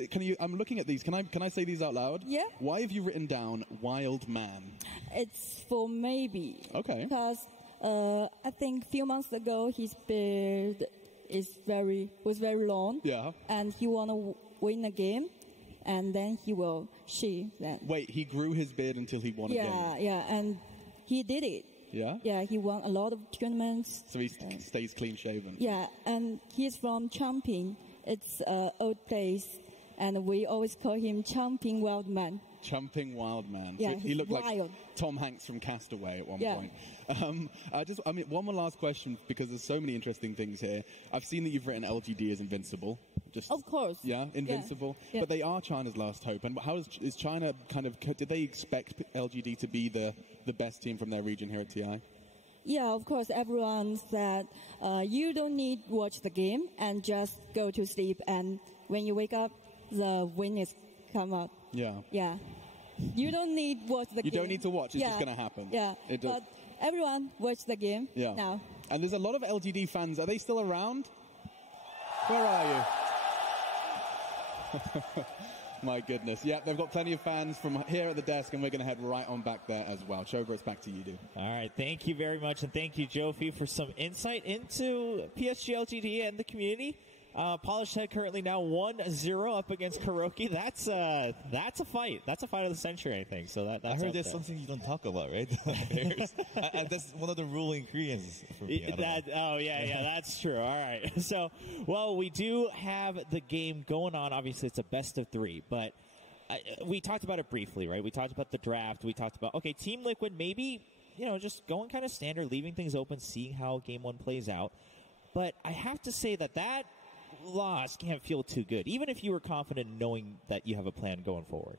can you? I'm looking at these. Can I say these out loud? Yeah. Why have you written down Wild Man? It's for maybe. Okay. Because I think a few months ago his beard was very long. Yeah. And he wanna win a game, and then he will shave that. Wait, he grew his beard until he won a game. Yeah, and he did it. Yeah. Yeah, he won a lot of tournaments. So he stays clean shaven. Yeah, and he's from Champing. It's an old place, and we always call him Champing Wild Man. Champing Wild Man. Yeah, So he looked wild. like Tom Hanks from Castaway at one Yeah. point. One more last question, because there's so many interesting things here. I've seen that you've written LGD as invincible. Of course. Yeah, invincible. Yeah. But they are China's last hope. And how is China did they expect LGD to be the best team from their region here at TI? Yeah, of course, everyone said you don't need to watch the game and just go to sleep. And when you wake up, the win is come out. Yeah. Yeah. You don't need to watch the game. You don't need to watch. It's just going to happen. Yeah. But everyone watch the game now. And there's a lot of LGD fans. Are they still around? Where are you? My goodness. Yeah, they've got plenty of fans from here at the desk, and we're going to head right on back there as well. Choba, it's back to you, dude. All right. Thank you very much, and thank you, Jofi, for some insight into PSG LGD and the community. Polished Head currently now 1-0 up against Kuroki. That's a fight. That's a fight of the century, I think. So that's I heard up there's there. something you don't talk about, right? That's one of the ruling Koreans for me. That's true. All right. So, well, we do have the game going on. Obviously, it's a best of 3, but we talked about it briefly, right? We talked about the draft. We talked about, okay, Team Liquid maybe, just going kind of standard, leaving things open, seeing how game 1 plays out. But I have to say that loss can't feel too good, even if you were confident knowing that you have a plan going forward.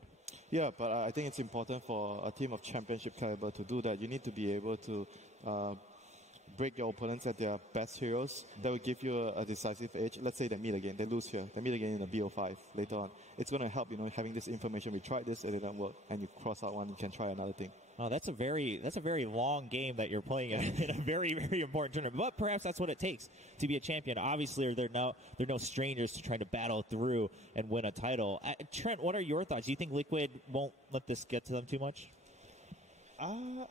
Yeah, but I think it's important for a team of championship caliber to do that. You need to be able to break your opponents at their best heroes. That will give you a decisive edge. Let's say they meet again, they lose here, they meet again in the BO5 later on. It's going to help, having this information. We tried this, it didn't work, and you cross out one, you can try another thing. Oh, that's a very long game that you're playing in a very, very important tournament. But perhaps that's what it takes to be a champion. Obviously, they're no strangers to trying to battle through and win a title. Trent, what are your thoughts? Do you think Liquid won't let this get to them too much? I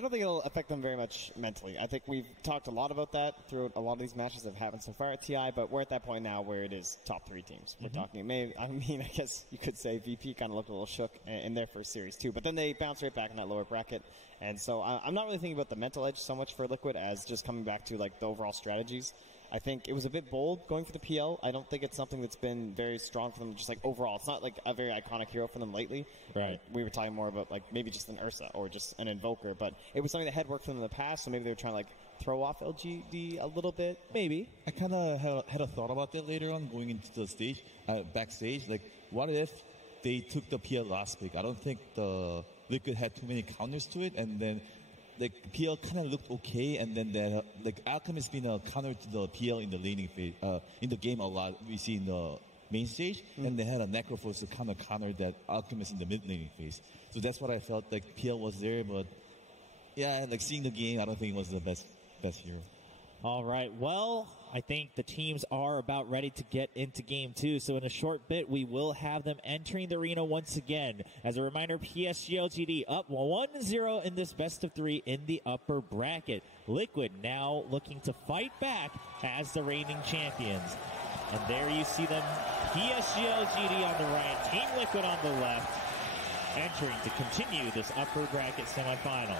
don't think it'll affect them very much mentally. I think we've talked a lot about that throughout a lot of these matches that have happened so far at TI, but we're at that point now where it is top 3 teams. We're talking, I guess you could say VP kind of looked a little shook in their first series too, but then they bounced right back in that lower bracket. And so I'm not really thinking about the mental edge so much for Liquid as just coming back to like the overall strategies. I think it was a bit bold going for the PL. I don't think it's something that's been very strong for them, just like overall. It's not like a very iconic hero for them lately. Right. We were talking more about like maybe just an Ursa or just an Invoker, but it was something that had worked for them in the past, so maybe they were trying to like throw off LGD a little bit. Maybe. I kind of had a thought about that later on going into the stage, backstage. Like, what if they took the PL last pick? I don't think the Liquid had too many counters to it, and then like PL kind of looked okay, and then Alchemist been a counter to the PL in the laning phase, in the game a lot. We see in the main stage, and they had a Necrophos to kind of counter that Alchemist in the mid laning phase. So that's what I felt like PL was there, but yeah, like seeing the game, I don't think it was the best hero. All right. Well, I think the teams are about ready to get into game 2. So in a short bit, we will have them entering the arena once again. As a reminder, PSG LGD up 1-0 in this best of 3 in the upper bracket. Liquid now looking to fight back as the reigning champions. And there you see them, PSG LGD on the right, Team Liquid on the left, entering to continue this upper bracket semifinal.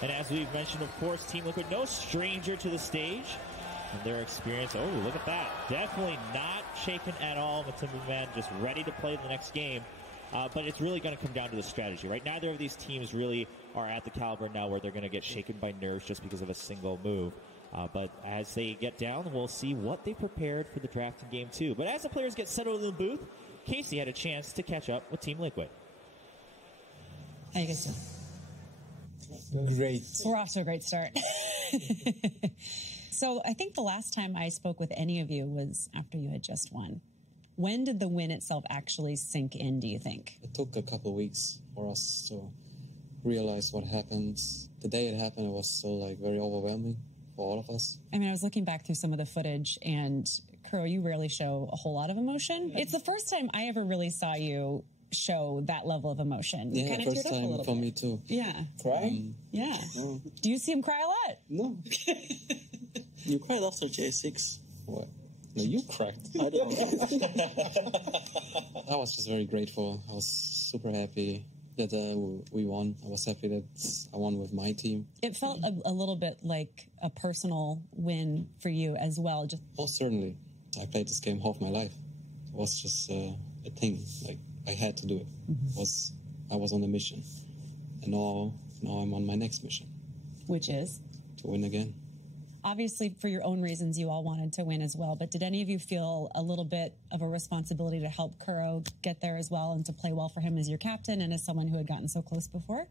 And as we've mentioned, of course, Team Liquid, no stranger to the stage. And their experience, oh, look at that. Definitely not shaken at all. Matumbu Man just ready to play the next game. But it's really going to come down to the strategy, right? Neither of these teams really are at the caliber now where they're going to get shaken by nerves just because of a single move. But as they get down, we'll see what they prepared for the draft in game 2. But as the players get settled in the booth, Casey had a chance to catch up with Team Liquid. はい、guys. Great. We're off to a great start. So I think the last time I spoke with any of you was after you had just won. When did the win itself actually sink in, do you think? It took a couple of weeks for us to realize what happened. The day it happened, it was so like very overwhelming for all of us. I mean, I was looking back through some of the footage, and Kuro, you rarely show a whole lot of emotion. It's the first time I ever really saw you show that level of emotion. You Yeah, kinda first teared up a time little for bit. me too. Yeah. Crying? Yeah. No. Do you see him cry a lot? No. You cried after J6. What? No, you cried. I don't I was just very grateful. I was super happy that we won. I was happy that I won with my team. It felt a little bit like a personal win for you as well. Just Most certainly. I played this game half my life. It was just a thing. Like, I had to do it. I was on a mission. And now I'm on my next mission. Which is? To win again. Obviously, for your own reasons, you all wanted to win as well. But did any of you feel a little bit of a responsibility to help Kuro get there as well and to play well for him as your captain and as someone who had gotten so close before?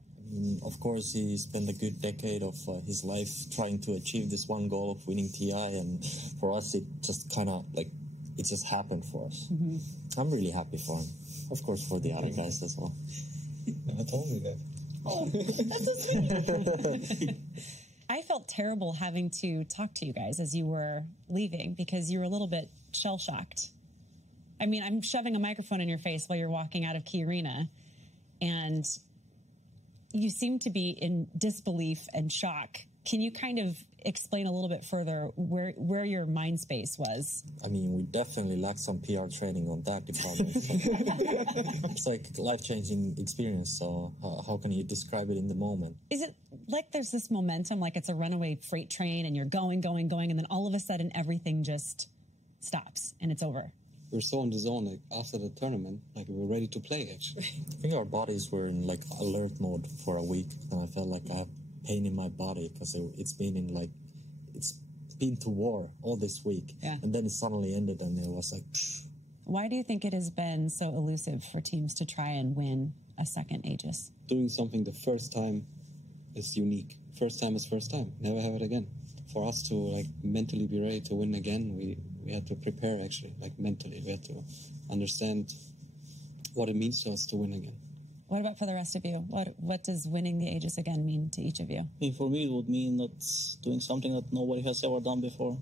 Of course, he spent a good decade of his life trying to achieve this one goal of winning TI, and for us, it just kind of like it just happened for us. I'm really happy for him. Of course, for the other guys as well. I told you that. Oh, that's so sweet. I felt terrible having to talk to you guys as you were leaving because you were a little bit shell-shocked. I mean, I'm shoving a microphone in your face while you're walking out of Key Arena, and you seem to be in disbelief and shock. Can you kind of explain a little bit further where your mind space was? I mean, we definitely lack some PR training on that department. It's like a life-changing experience, so how can you describe it in the moment? Is it like there's this momentum, like it's a runaway freight train and you're going, and then all of a sudden everything just stops and it's over? We were so in the zone, like, after the tournament, like, we were ready to play, actually. I think our bodies were in, like, alert mode for a week, and I felt like I have pain in my body because it's been to war all this week. Yeah. And then it suddenly ended, and it was like... Why do you think it has been so elusive for teams to try and win a second Aegis? Doing something the first time is unique. First time is first time. Never have it again. For us to, like, mentally be ready to win again, we had to prepare, actually, like, mentally. We had to understand what it means to us to win again. What about for the rest of you? What does winning the Aegis again mean to each of you? I mean, for me, it would mean that doing something that nobody has ever done before.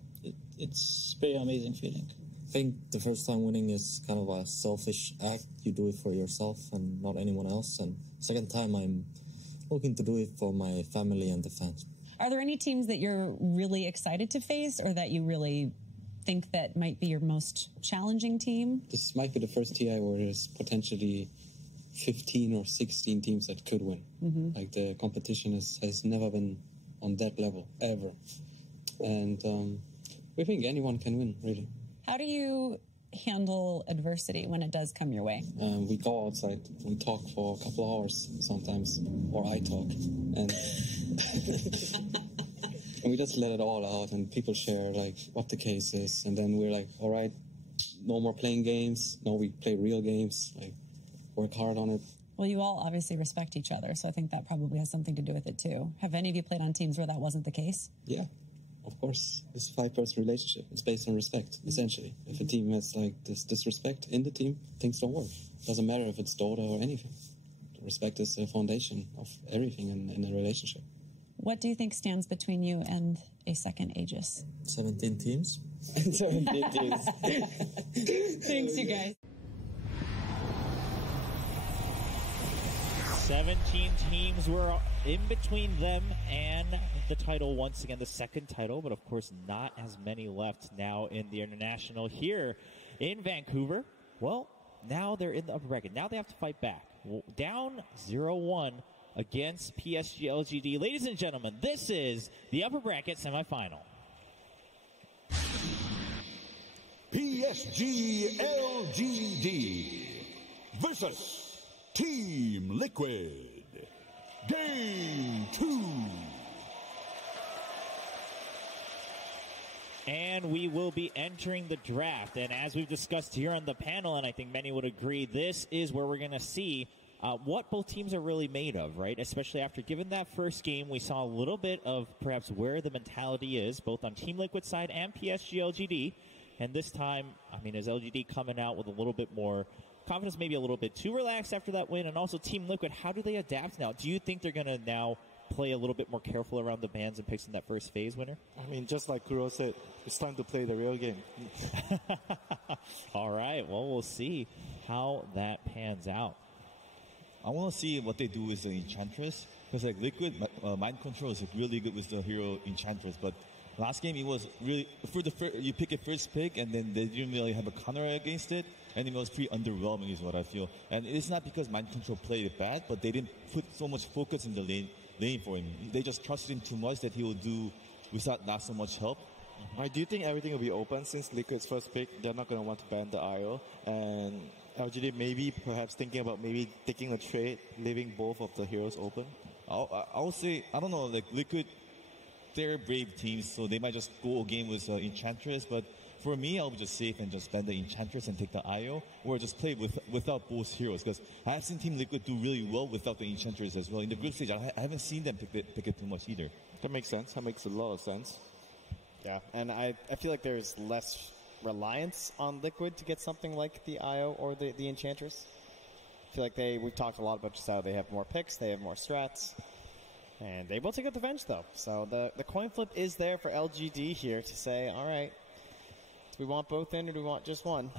It's a very amazing feeling. I think the first time winning is kind of a selfish act. You do it for yourself and not anyone else. And second time, I'm looking to do it for my family and the fans. Are there any teams that you're really excited to face or that you really think that might be your most challenging team? This might be the first TI where there's potentially 15 or 16 teams that could win. Like, the competition has never been on that level, ever. And we think anyone can win, really. How do you handle adversity when it does come your way? We go outside. We talk for a couple of hours sometimes, or I talk. And and we just let it all out, and people share, like, what the case is. And then we're like, all right, no more playing games. No, we play real games. Like, work hard on it. Well, you all obviously respect each other, so I think that probably has something to do with it, too. Have any of you played on teams where that wasn't the case? Yeah, of course. It's a 5-person relationship. It's based on respect, essentially. If a team has, like, this disrespect in the team, things don't work. Doesn't matter if it's Dota or anything. Respect is the foundation of everything in a relationship. What do you think stands between you and a second Aegis? 17 teams. 17 teams. Thanks, you guys. 17 teams were in between them and the title once again, the second title, but of course not as many left now in the international here in Vancouver. Well, now they're in the upper bracket. Now they have to fight back. Down 0-1 against PSG LGD. Ladies and gentlemen, this is the upper bracket semifinal. PSG LGD versus Team Liquid. Game 2. And we will be entering the draft. And as we've discussed here on the panel, and I think many would agree, this is where we're going to see what both teams are really made of, right? Especially after given that first game, we saw a little bit of perhaps where the mentality is, both on Team Liquid side and PSG LGD. And this time, I mean, is LGD coming out with a little bit more confidence, maybe a little bit too relaxed after that win? And also Team Liquid, how do they adapt now? Do you think they're going to now play a little bit more careful around the bans and picks in that first phase winner? I mean, just like Kuro said, it's time to play the real game. All right, well, we'll see how that pans out. I want to see what they do with the Enchantress, because like Liquid Mind Control is like, really good with the hero Enchantress, but last game it was really you pick a first pick and then they didn't really have a counter against it, and it was pretty underwhelming is what I feel. And it's not because Mind Control played it bad, but they didn't put so much focus in the lane for him. They just trusted him too much that he will do without not so much help. I do think everything will be open since Liquid's first pick. They're not going to want to ban the IO, and LGD maybe perhaps thinking about maybe taking a trade, leaving both of the heroes open. I would say, I don't know, like Liquid, they're brave teams, so they might just go a game with Enchantress, but for me, I'll be just safe and just ban the Enchantress and take the IO, or just play without both heroes, because I have seen Team Liquid do really well without the Enchantress as well. In the group stage, I haven't seen them pick it too much either. That makes sense. That makes a lot of sense. Yeah, and I feel like there's less reliance on Liquid to get something like the IO or the Enchantress. I feel like we've talked a lot about just how they have more picks, they have more strats, and they will take out the bench though. So the coin flip is there for LGD here to say, all right, do we want both in or do we want just one?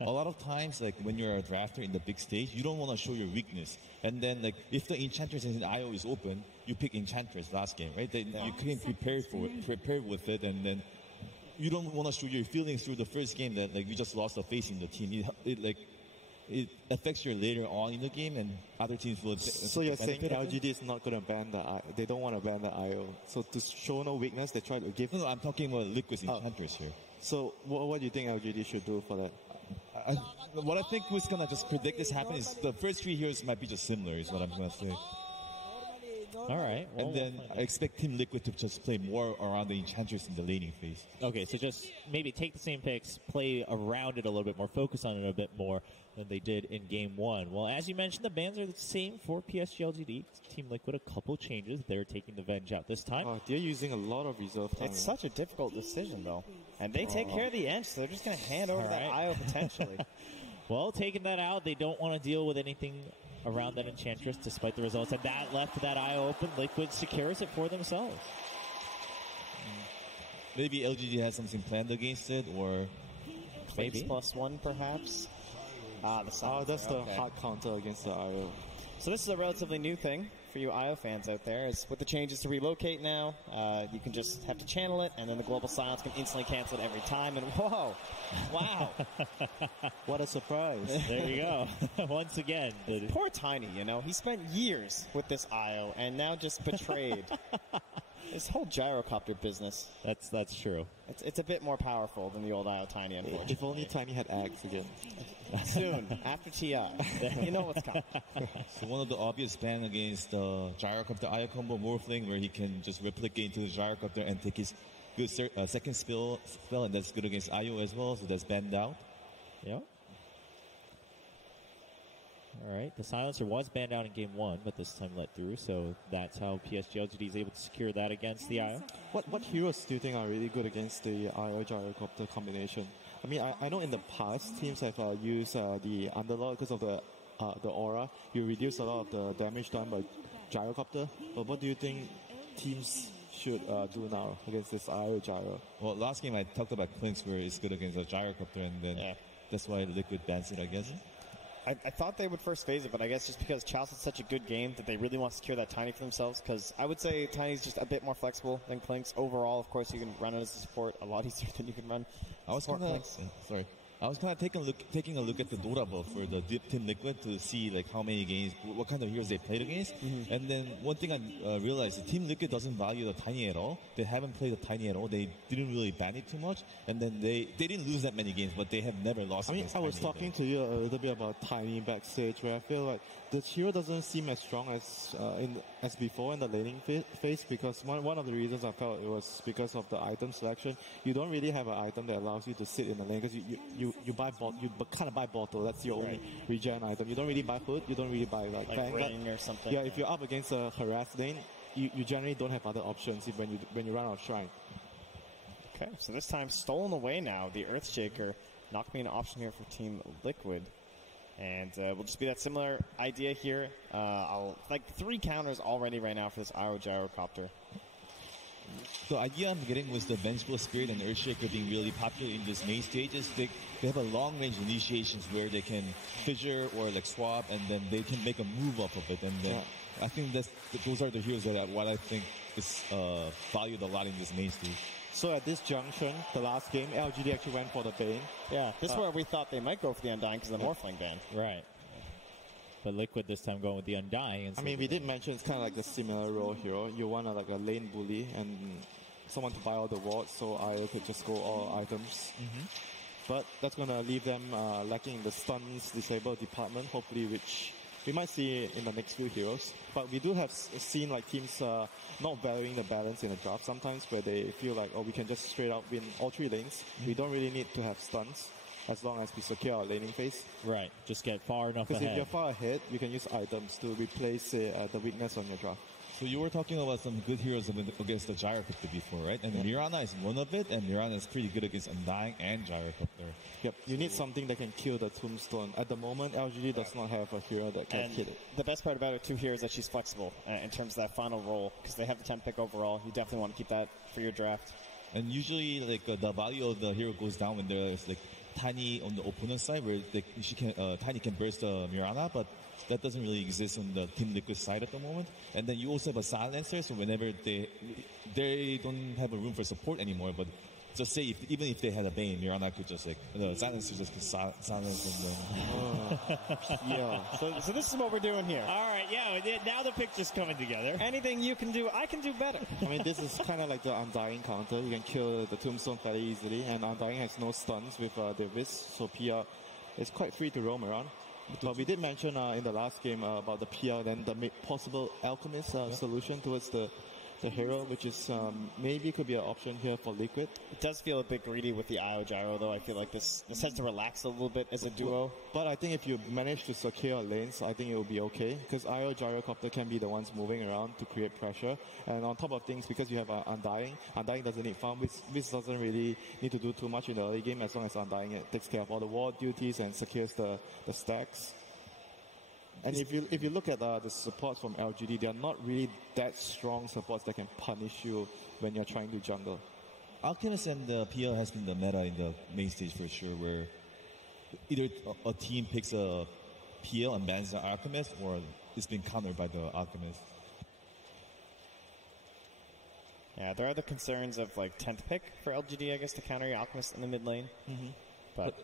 A lot of times, like when you're a drafter in the big stage, you don't want to show your weakness. And then, like if the Enchantress and IO is open, you pick Enchantress last game, right? Then you can prepare with it, and then you don't want to show your feelings through the first game that like you just lost a face in the team. It affects you later on in the game, and other teams will. So you're saying LGD is not going to ban the IO? They don't want to ban the IO. So to show no weakness, they try to give. No, I'm talking about Liquid's Enchantress here. So what do you think LGD should do for that? What I think was going to just predict this happen is the first three heroes might be just similar, is what I'm going to say. All right. Well, and then I expect Team Liquid to just play more around the Enchantress in the laning phase. Okay, so just maybe take the same picks, play around it a little bit more, focus on it a bit more than they did in Game 1. Well, as you mentioned, the bans are the same for PSG LGD. Team Liquid, a couple changes. They're taking the Venge out this time. They're using a lot of reserve time. It's such a difficult decision, though. And they take care of the Ents, so they're just going to hand over that IO potentially. Well, taking that out, they don't want to deal with anything around that Enchantress despite the results. And that left that IO open. Liquid secures it for themselves. Maybe LGD has something planned against it, or maybe +1 perhaps. That's the hot counter against the IO. So this is a relatively new thing for you IO fans out there. Is with the changes to relocate now, you can just have to channel it, and then the global silence can instantly cancel it every time. And whoa, wow, what a surprise! There you go. Once again, poor Tiny. You know, he spent years with this IO, and now just betrayed. This whole gyrocopter business. That's true. It's a bit more powerful than the old IO Tiny, unfortunately. If only Tiny had Axe again. Soon, after TI. You know what's coming. So one of the obvious ban against gyrocopter IO combo Morphling, where he can just replicate into the gyrocopter and take his good second spell, and that's good against IO as well, so that's banned out. Yeah. All right, the silencer was banned out in Game 1, but this time let through, so that's how PSG LGD is able to secure that against the IO. What heroes do you think are really good against the IO gyrocopter combination? I mean, I know in the past teams have used the Underlord because of the aura. You reduce a lot of the damage done by gyrocopter, but what do you think teams should do now against this IO gyro? Well, last game I talked about Clinks, where it's good against a gyrocopter, and then that's why Liquid bans it, I guess. I thought they would first phase it, but I guess just because Chaos had such a good game that they really want to secure that Tiny for themselves, because I would say Tiny's just a bit more flexible than Clinks. Overall, of course, you can run it as a support a lot easier than you can run support Clinks. I was kind of taking a look at the Dota build for the Team Liquid to see like how many games, what kind of heroes they played against. And then one thing I realized, the Team Liquid doesn't value the Tiny at all. They haven't played the Tiny at all. They didn't really ban it too much. And then they didn't lose that many games, but they have never lost. I mean, I was talking to you a little bit about Tiny backstage, where I feel like the hero doesn't seem as strong as before in the laning phase, because one of the reasons I felt it was because of the item selection. You don't really have an item that allows you to sit in the lane, because you you buy kind of buy bottle. That's your only regen item. You don't really buy hood. You don't really buy like ring or something. Yeah, if you're up against a harass lane, you generally don't have other options when you run out of shrine. Okay, so this time stolen away now. The Earthshaker not being an option here for Team Liquid. And we'll just be that similar idea here. Like 3 counters already right now for this IO Gyrocopter. The idea I'm getting was the Vengeful Spirit and Earthshaker being really popular in this main stages. They have a long-range initiations where they can fissure or like swap, and then they can make a move off of it. And then I think those are the heroes that what I think is valued a lot in this main stage. So at this junction, the last game, LGD actually went for the Bane. Yeah, this is where we thought they might go for the Undying because of the Morphling ban. Right. But Liquid this time going with the Undying. I mean, we did mention it's kind of like the similar role hero. You want like a lane bully and someone to buy all the wards, so IO could just go all items. But that's going to leave them lacking in the stuns, disable department, hopefully, which we might see in the next few heroes. But we do have seen like teams not valuing the balance in the draft sometimes, where they feel like, oh, we can just straight out win all 3 lanes. We don't really need to have stuns as long as we secure our laning phase. Right, just get far enough ahead. Because if you're far ahead, you can use items to replace the weakness on your draft. So you were talking about some good heroes against the Gyrocopter before, right? And Mirana is one of it, and Mirana is pretty good against Undying and Gyrocopter. Yep, you need something that can kill the Tombstone. At the moment, LGD does not have a hero that can hit it. The best part about it, too, here is that she's flexible in terms of that final roll, because they have the 10th pick overall. You definitely want to keep that for your draft. And usually, like the value of the hero goes down when there's like Tiny on the opponent's side, where Tiny can burst the Mirana, but that doesn't really exist on the Team Liquid side at the moment. And then you also have a Silencer, so whenever they don't have a room for support anymore, but just say even if they had a Bane, Mirana could just the Silencer just could silence them. Yeah. So this is what we're doing here. All right, yeah, now the picture's coming together. Anything you can do, I can do better. I mean, this is kind of like the Undying counter. You can kill the Tombstone fairly easily, and Undying has no stuns with the Wisp, so PR is quite free to roam around. But we did mention in the last game about the PR, then the possible Alchemist solution towards the hero, which is maybe could be an option here for Liquid. It does feel a bit greedy with the IO Gyro, though. I feel like this has to relax a little bit as a duo. But I think if you manage to secure lanes, I think it will be okay, because IO Gyrocopter can be the ones moving around to create pressure. And on top of things, because you have Undying doesn't need farm, which doesn't really need to do too much in the early game, as long as Undying takes care of all the ward duties and secures the stacks. And if you look at the supports from LGD, they are not really that strong supports that can punish you when you're trying to jungle. Alchemist and the PL has been the meta in the main stage for sure, where either a team picks a PL and bans the Alchemist, or it's been countered by the Alchemist. Yeah, there are the concerns of like 10th pick for LGD, I guess, to counter your Alchemist in the mid lane. But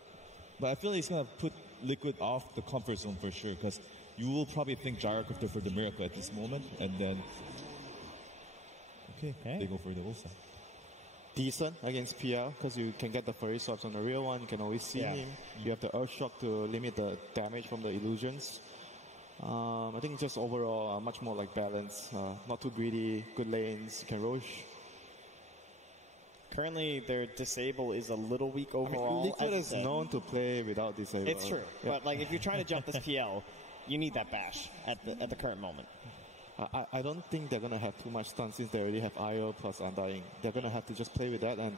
I feel like it's going to put Liquid off the comfort zone for sure, because you will probably think Gyrocopter for the Miracle at this moment, and then they go for the Ulsa. Decent against PL, because you can get the furry swaps on the real one. You can always see him. You have the Earthshock to limit the damage from the illusions. I think just overall much more like balance, not too greedy, good lanes, you can Roche. Currently, their disable is a little weak overall. I mean, Liquid is known to play without disable. It's true, but like if you're trying to jump this PL, you need that bash at the current moment. I don't think they're going to have too much stun since they already have IO plus Undying. They're going to have to just play with that and,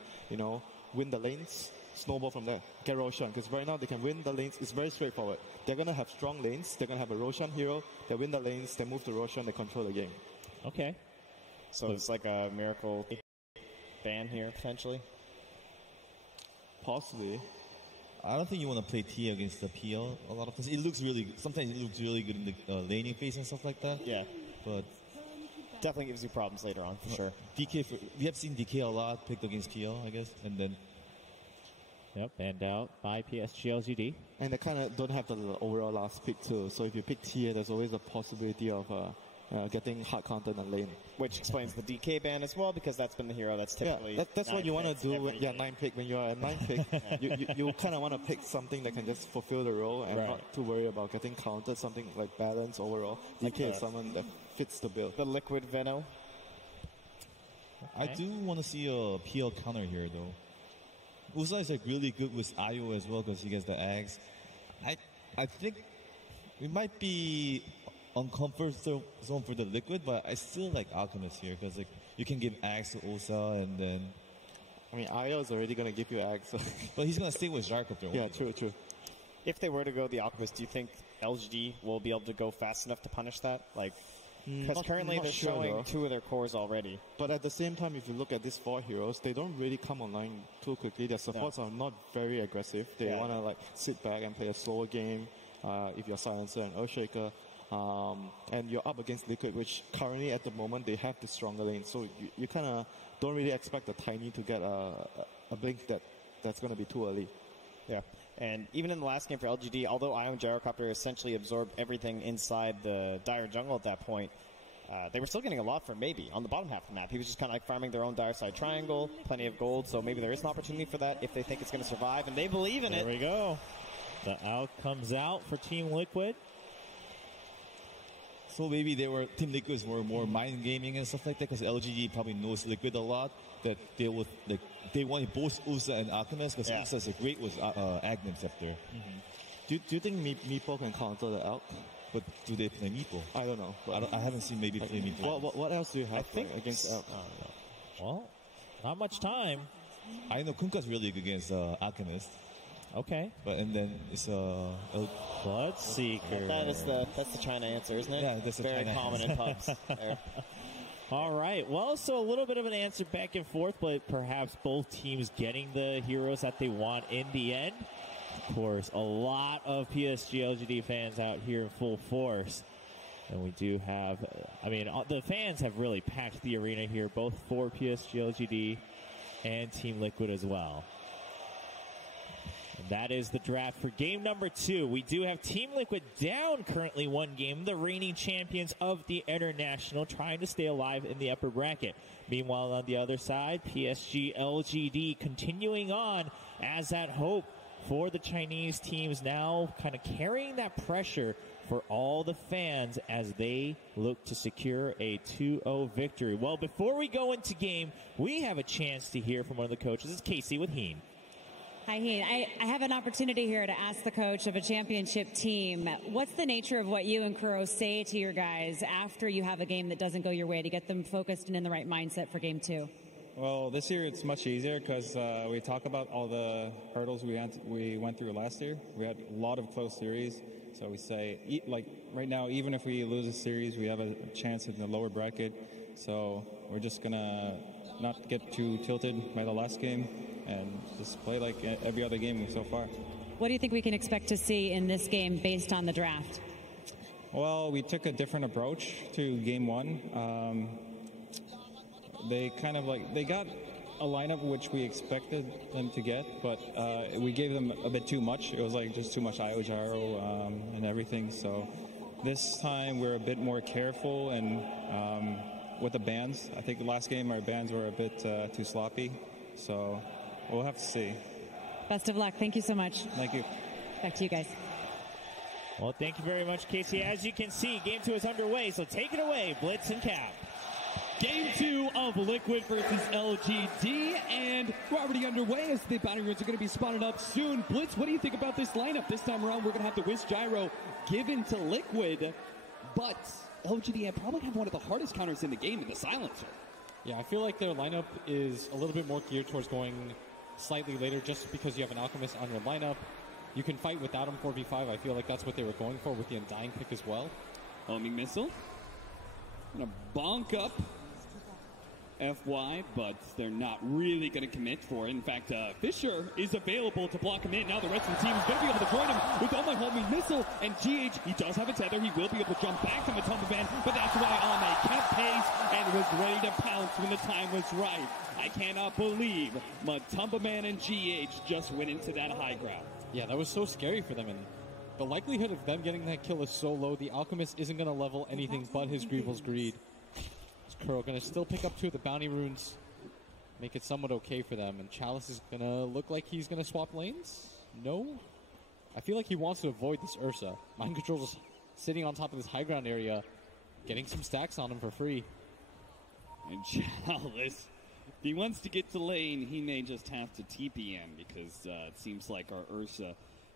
win the lanes, snowball from there, get Roshan. Because right now they can win the lanes. It's very straightforward. They're going to have strong lanes. They're going to have a Roshan hero. They win the lanes. They move to Roshan. They control the game. Okay. So it's like a Miracle ban here, potentially? Possibly. I don't think you want to play T against the PL a lot of times. Sometimes it looks really good in the laning phase and stuff like that. Yeah. But definitely gives you problems later on, for sure. We have seen DK a lot picked against PL, I guess, and then... Yep, banned out by PSG LGD. And they kind of don't have the overall last pick too. So if you pick T, there's always a possibility of getting hard counter in the lane. Which explains the DK ban as well, because that's been the hero that's typically... Yeah, that's what you want to do. 9 pick. When you're at 9 pick, you kind of want to pick something that can just fulfill the role and not to worry about getting countered, something like balance overall. DK is someone that fits the bill. The Liquid Veno. I do want to see a PL counter here, though. Usa is like really good with Ayo as well because he gets the eggs. I think we might be on comfort zone for the Liquid, but I still like Alchemist here because like you can give eggs to Usa and then. I mean, Ayo is already going to give you eggs. So. But he's going to stay with Jarkopter. Yeah, true. If they were to go the Alchemist, do you think LGD will be able to go fast enough to punish that? Like, because currently they're showing 2 of their cores already. But at the same time, if you look at these 4 heroes, they don't really come online too quickly. Their supports are not very aggressive. They want to like sit back and play a slower game. If you're Silencer and Earthshaker, and you're up against Liquid, which currently at the moment they have the stronger lane. So you kind of don't really expect the Tiny to get a blink that's going to be too early. Yeah. And even in the last game for LGD, although Ion Gyrocopter essentially absorbed everything inside the Dire jungle at that point, they were still getting a lot from Maybe on the bottom half of the map. He was just kind of like farming their own Dire side triangle, plenty of gold, so maybe there is an opportunity for that if they think it's going to survive, and they believe in it. There we go. The out comes out for Team Liquid. So maybe Team Liquids were more mind gaming and stuff like that because LGD probably knows Liquid a lot. That they wanted both Usa and Alchemist because Usa's great with Agnem Scepter. Do you think Meepo can counter the Elk? But do they play Meepo? I don't know. I haven't seen maybe play Meepo. What else do you have against Elk? Well, not much time. I know Kunka's really good against Alchemist. Okay. And then it's Bloodseeker. That's the China answer, isn't it? Yeah, that's the very China common answer. in pubs. There. All right. Well, so a little bit of an answer back and forth, but perhaps both teams getting the heroes that they want in the end. Of course, a lot of PSG LGD fans out here in full force. And we do have, the fans have really packed the arena here, both for PSG LGD and Team Liquid as well. And that is the draft for game number 2. We do have Team Liquid down currently 1 game, the reigning champions of the International, trying to stay alive in the upper bracket. Meanwhile, on the other side, PSG LGD continuing on as that hope for the Chinese teams now kind of carrying that pressure for all the fans as they look to secure a 2-0 victory. Well, before we go into game, we have a chance to hear from one of the coaches. It's Casey with Heen. Hi, Heen. I have an opportunity here to ask the coach of a championship team, what's the nature of what you and Kuro say to your guys after you have a game that doesn't go your way to get them focused and in the right mindset for game 2? Well, this year it's much easier because we talk about all the hurdles we went through last year. We had a lot of close series. So we say, right now, even if we lose a series, we have a chance in the lower bracket. So we're just going to not get too tilted by the last game and just play like every other game so far. What do you think we can expect to see in this game based on the draft? Well, we took a different approach to game 1. They they got a lineup which we expected them to get, but we gave them a bit too much. It was just too much Io Gyro and everything. So this time we're a bit more careful and with the bans. I think the last game our bans were a bit too sloppy. So we'll have to see. Best of luck. Thank you so much. Thank you. Back to you guys. Well, thank you very much, Casey. As you can see, game 2 is underway, so take it away, Blitz and Cap. Game 2 of Liquid versus LGD, and we're already underway as the bounty runes are going to be spawning up soon. Blitz, what do you think about this lineup? This time around, we're going to have the Wiz Gyro given to Liquid, but LGD probably have one of the hardest counters in the game in the Silencer. Yeah, I feel like their lineup is a little bit more geared towards going slightly later just because you have an Alchemist on your lineup. You can fight without him 4v5. I feel like that's what they were going for with the Undying pick as well. Homing missile. Gonna bonk up FY, but they're not really going to commit for it. In fact, Fisher is available to block him in. Now the rest of the team is going to be able to join him with all my homing missile. And GH, he does have a tether. He will be able to jump back to Matumba Band, but that's why Ame kept pace and was ready to pounce when the time was right. I cannot believe Matumba Man and GH just went into that high ground. Yeah, that was so scary for them, and the likelihood of them getting that kill is so low. The Alchemist isn't going to level anything but his Greevil's Greed. Kuro going to still pick up 2 of the bounty runes, make it somewhat okay for them. And Chalice is going to look like he's going to swap lanes? No? I feel like he wants to avoid this Ursa. Mind Control is sitting on top of this high ground area, getting some stacks on him for free. And Chalice If he wants to get to lane, he may just have to TPM because it seems like our Ursa is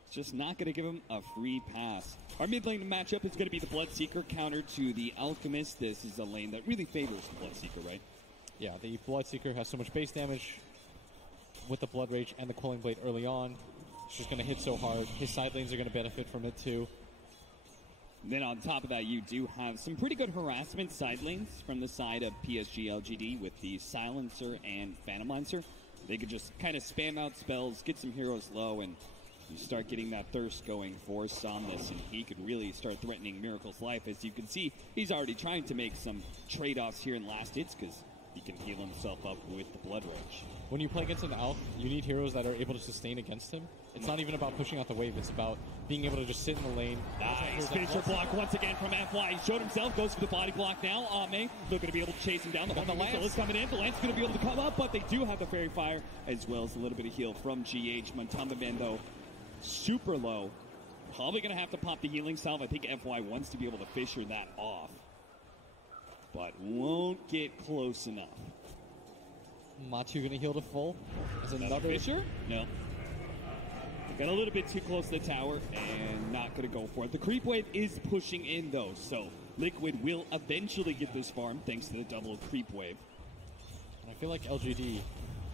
just not going to give him a free pass. Our mid lane matchup is going to be the Bloodseeker counter to the Alchemist. This is a lane that really favors the Bloodseeker, right? Yeah, the Bloodseeker has so much base damage with the Blood Rage and the Quelling Blade early on. It's just going to hit so hard. His side lanes are going to benefit from it too. Then on top of that, you do have some pretty good harassment side lanes from the side of PSG LGD with the Silencer and Phantom Lancer. They could just kind of spam out spells, get some heroes low, and you start getting that thirst going for Somnus, and he could really start threatening Miracle's life. As you can see, he's already trying to make some trade-offs here in last hits because he can heal himself up with the Blood Rage. When you play against an Alph, you need heroes that are able to sustain against him. It's not even about pushing out the wave, it's about being able to just sit in the lane. Nice finisher block once again from FY. He showed himself, goes for the body block now. Ame, they're going to be able to chase him down. The Lance is coming in. The Lance is going to be able to come up, but they do have the Fairy Fire, as well as a little bit of heal from GH. Montamba Man, though, super low. Probably going to have to pop the healing salve. I think FY wants to be able to fisher that off, but won't get close enough. Matu going to heal to full. As another fisher? No. Got a little bit too close to the tower and not going to go for it. The creep wave is pushing in, though, so Liquid will eventually get this farm thanks to the double creep wave. And I feel like LGD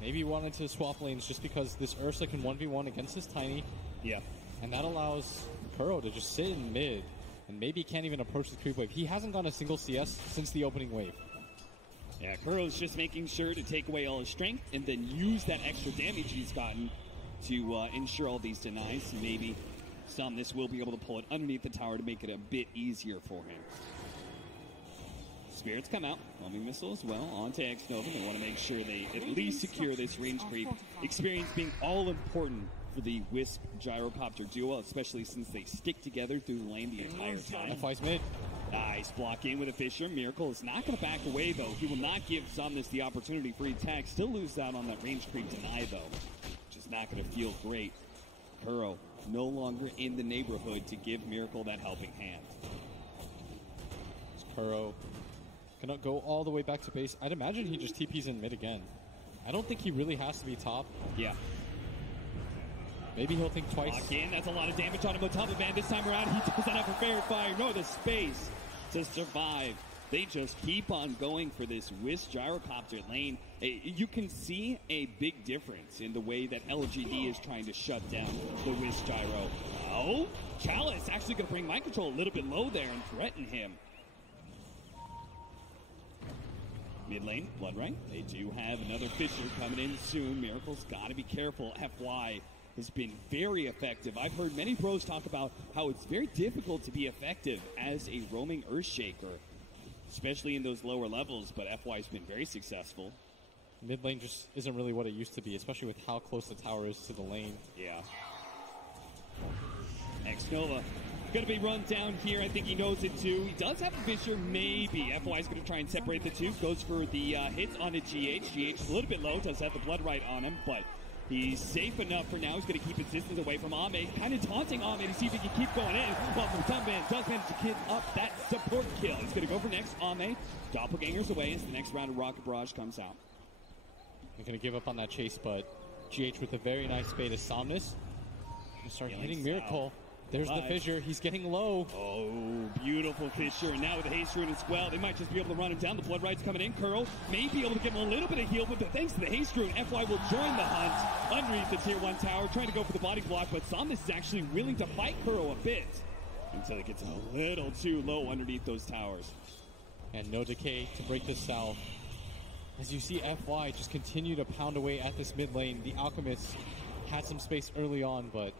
maybe wanted to swap lanes just because this Ursa can 1v1 against this Tiny. Yeah. And that allows Kuro to just sit in mid and maybe can't even approach the creep wave. He hasn't gotten a single CS since the opening wave. Yeah, Kuro's just making sure to take away all his strength and then use that extra damage he's gotten to ensure all these denies. Maybe Somnus will be able to pull it underneath the tower to make it a bit easier for him. Spirits come out. Homing missile as well onto X-Nova. They want to make sure they at least secure this range creep. Experience being all important for the Wisp Gyrocopter duo, especially since they stick together through the lane the entire time. FY's mid. Nice block in with a Fisher. Miracle is not going to back away, though. He will not give Somnus the opportunity for attack. Still lose out on that range creep deny, though. Which is not going to feel great. Kuro no longer in the neighborhood to give Miracle that helping hand. Kuro cannot go all the way back to base. I'd imagine he just TPs in mid again. I don't think he really has to be top. Yeah. Maybe he'll think twice. Again, that's a lot of damage on him. Montamba Man this time around, he doesn't have a fair fire, nor the space to survive. They just keep on going for this Wisp Gyrocopter lane. You can see a big difference in the way that LGD is trying to shut down the Wisp Gyro. Oh, Chalice actually going to bring mind control a little bit low there and threaten him. Mid lane, Blood Right. They do have another Fisher coming in soon. Miracle's got to be careful. FY has been very effective. I've heard many pros talk about how it's very difficult to be effective as a roaming Earthshaker, especially in those lower levels, but FY's been very successful. Mid lane just isn't really what it used to be, especially with how close the tower is to the lane. Yeah. X-Nova going to be run down here. I think he knows it too. He does have a Fisher, maybe. FY's going to try and separate the two. Goes for the hits onto GH. GH is a little bit low, does have the Blood Right on him, but he's safe enough for now. He's going to keep his distance away from Ame. Kind of taunting Ame to see if he can keep going in. Well, Montamba does manage to get up that support kill. He's going to go for next. Ame, doppelgangers away as the next round of Rocket Barrage comes out. They're going to give up on that chase, but GH with a very nice bait is Somnus. Going to start hitting Miracle. There's the Fissure. He's getting low. Oh, beautiful Fissure. And now with the Haste Rune as well, they might just be able to run him down. The Blood Right's coming in. Kuro may be able to give him a little bit of heal, but thanks to the Haste Rune, FY will join the hunt underneath the Tier 1 tower, trying to go for the body block, but Somnus is actually willing to fight Kuro a bit until it gets a little too low underneath those towers. And no decay to break this south. As you see FY just continue to pound away at this mid lane. The Alchemist had some space early on, but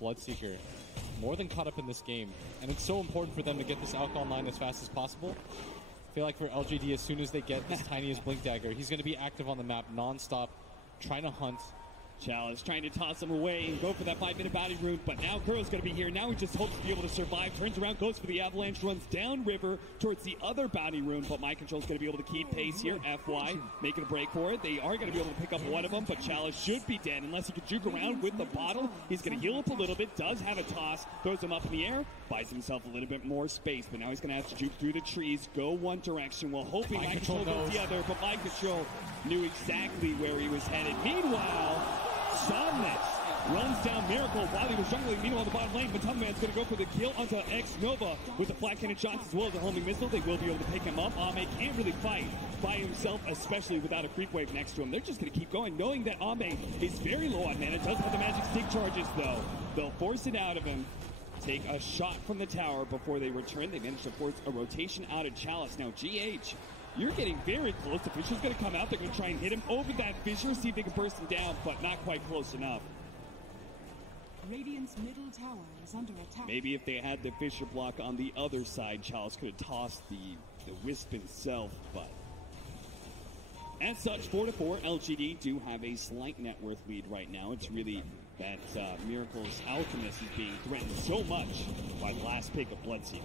Bloodseeker more than caught up in this game. And it's so important for them to get this Alch online as fast as possible. I feel like for LGD, as soon as they get this tiniest Blink Dagger, he's going to be active on the map non-stop, trying to hunt Chalice trying to toss him away and go for that 5-minute bounty rune, but now Kuro's going to be here. Now he just hopes to be able to survive. Turns around, goes for the avalanche, runs down river towards the other bounty rune, but Mind Control's going to be able to keep pace here. FY making a break for it. They are going to be able to pick up one of them, but Chalice should be dead unless he can juke around with the bottle. He's going to heal up a little bit, does have a toss, throws him up in the air, buys himself a little bit more space, but now he's going to have to juke through the trees, go one direction while hoping Mind Control goes the other, but Mind Control knew exactly where he was headed. Meanwhile, Somnus runs down Miracle while he was juggling. Meanwhile, the bottom lane, Matumba Man's going to go for the kill onto X Nova with the flat cannon shots as well as a homing missile. They will be able to pick him up. Ame can't really fight by himself, especially without a creep wave next to him. They're just going to keep going, knowing that Ame is very low on mana. Does have the magic stick charges, though. They'll force it out of him. Take a shot from the tower before they return. They managed to force a rotation out of Chalice. Now, GH, you're getting very close. The Fisher's going to come out. They're going to try and hit him over that Fisher, see if they can burst him down, but not quite close enough. Radiant's middle tower is under attack. Maybe if they had the Fisher block on the other side, Chalice could have tossed the Wisp himself, but as such, 4-4, LGD do have a slight net worth lead right now. It's really that Miracle's Alchemist is being threatened so much by the last pick of Bloodseeker.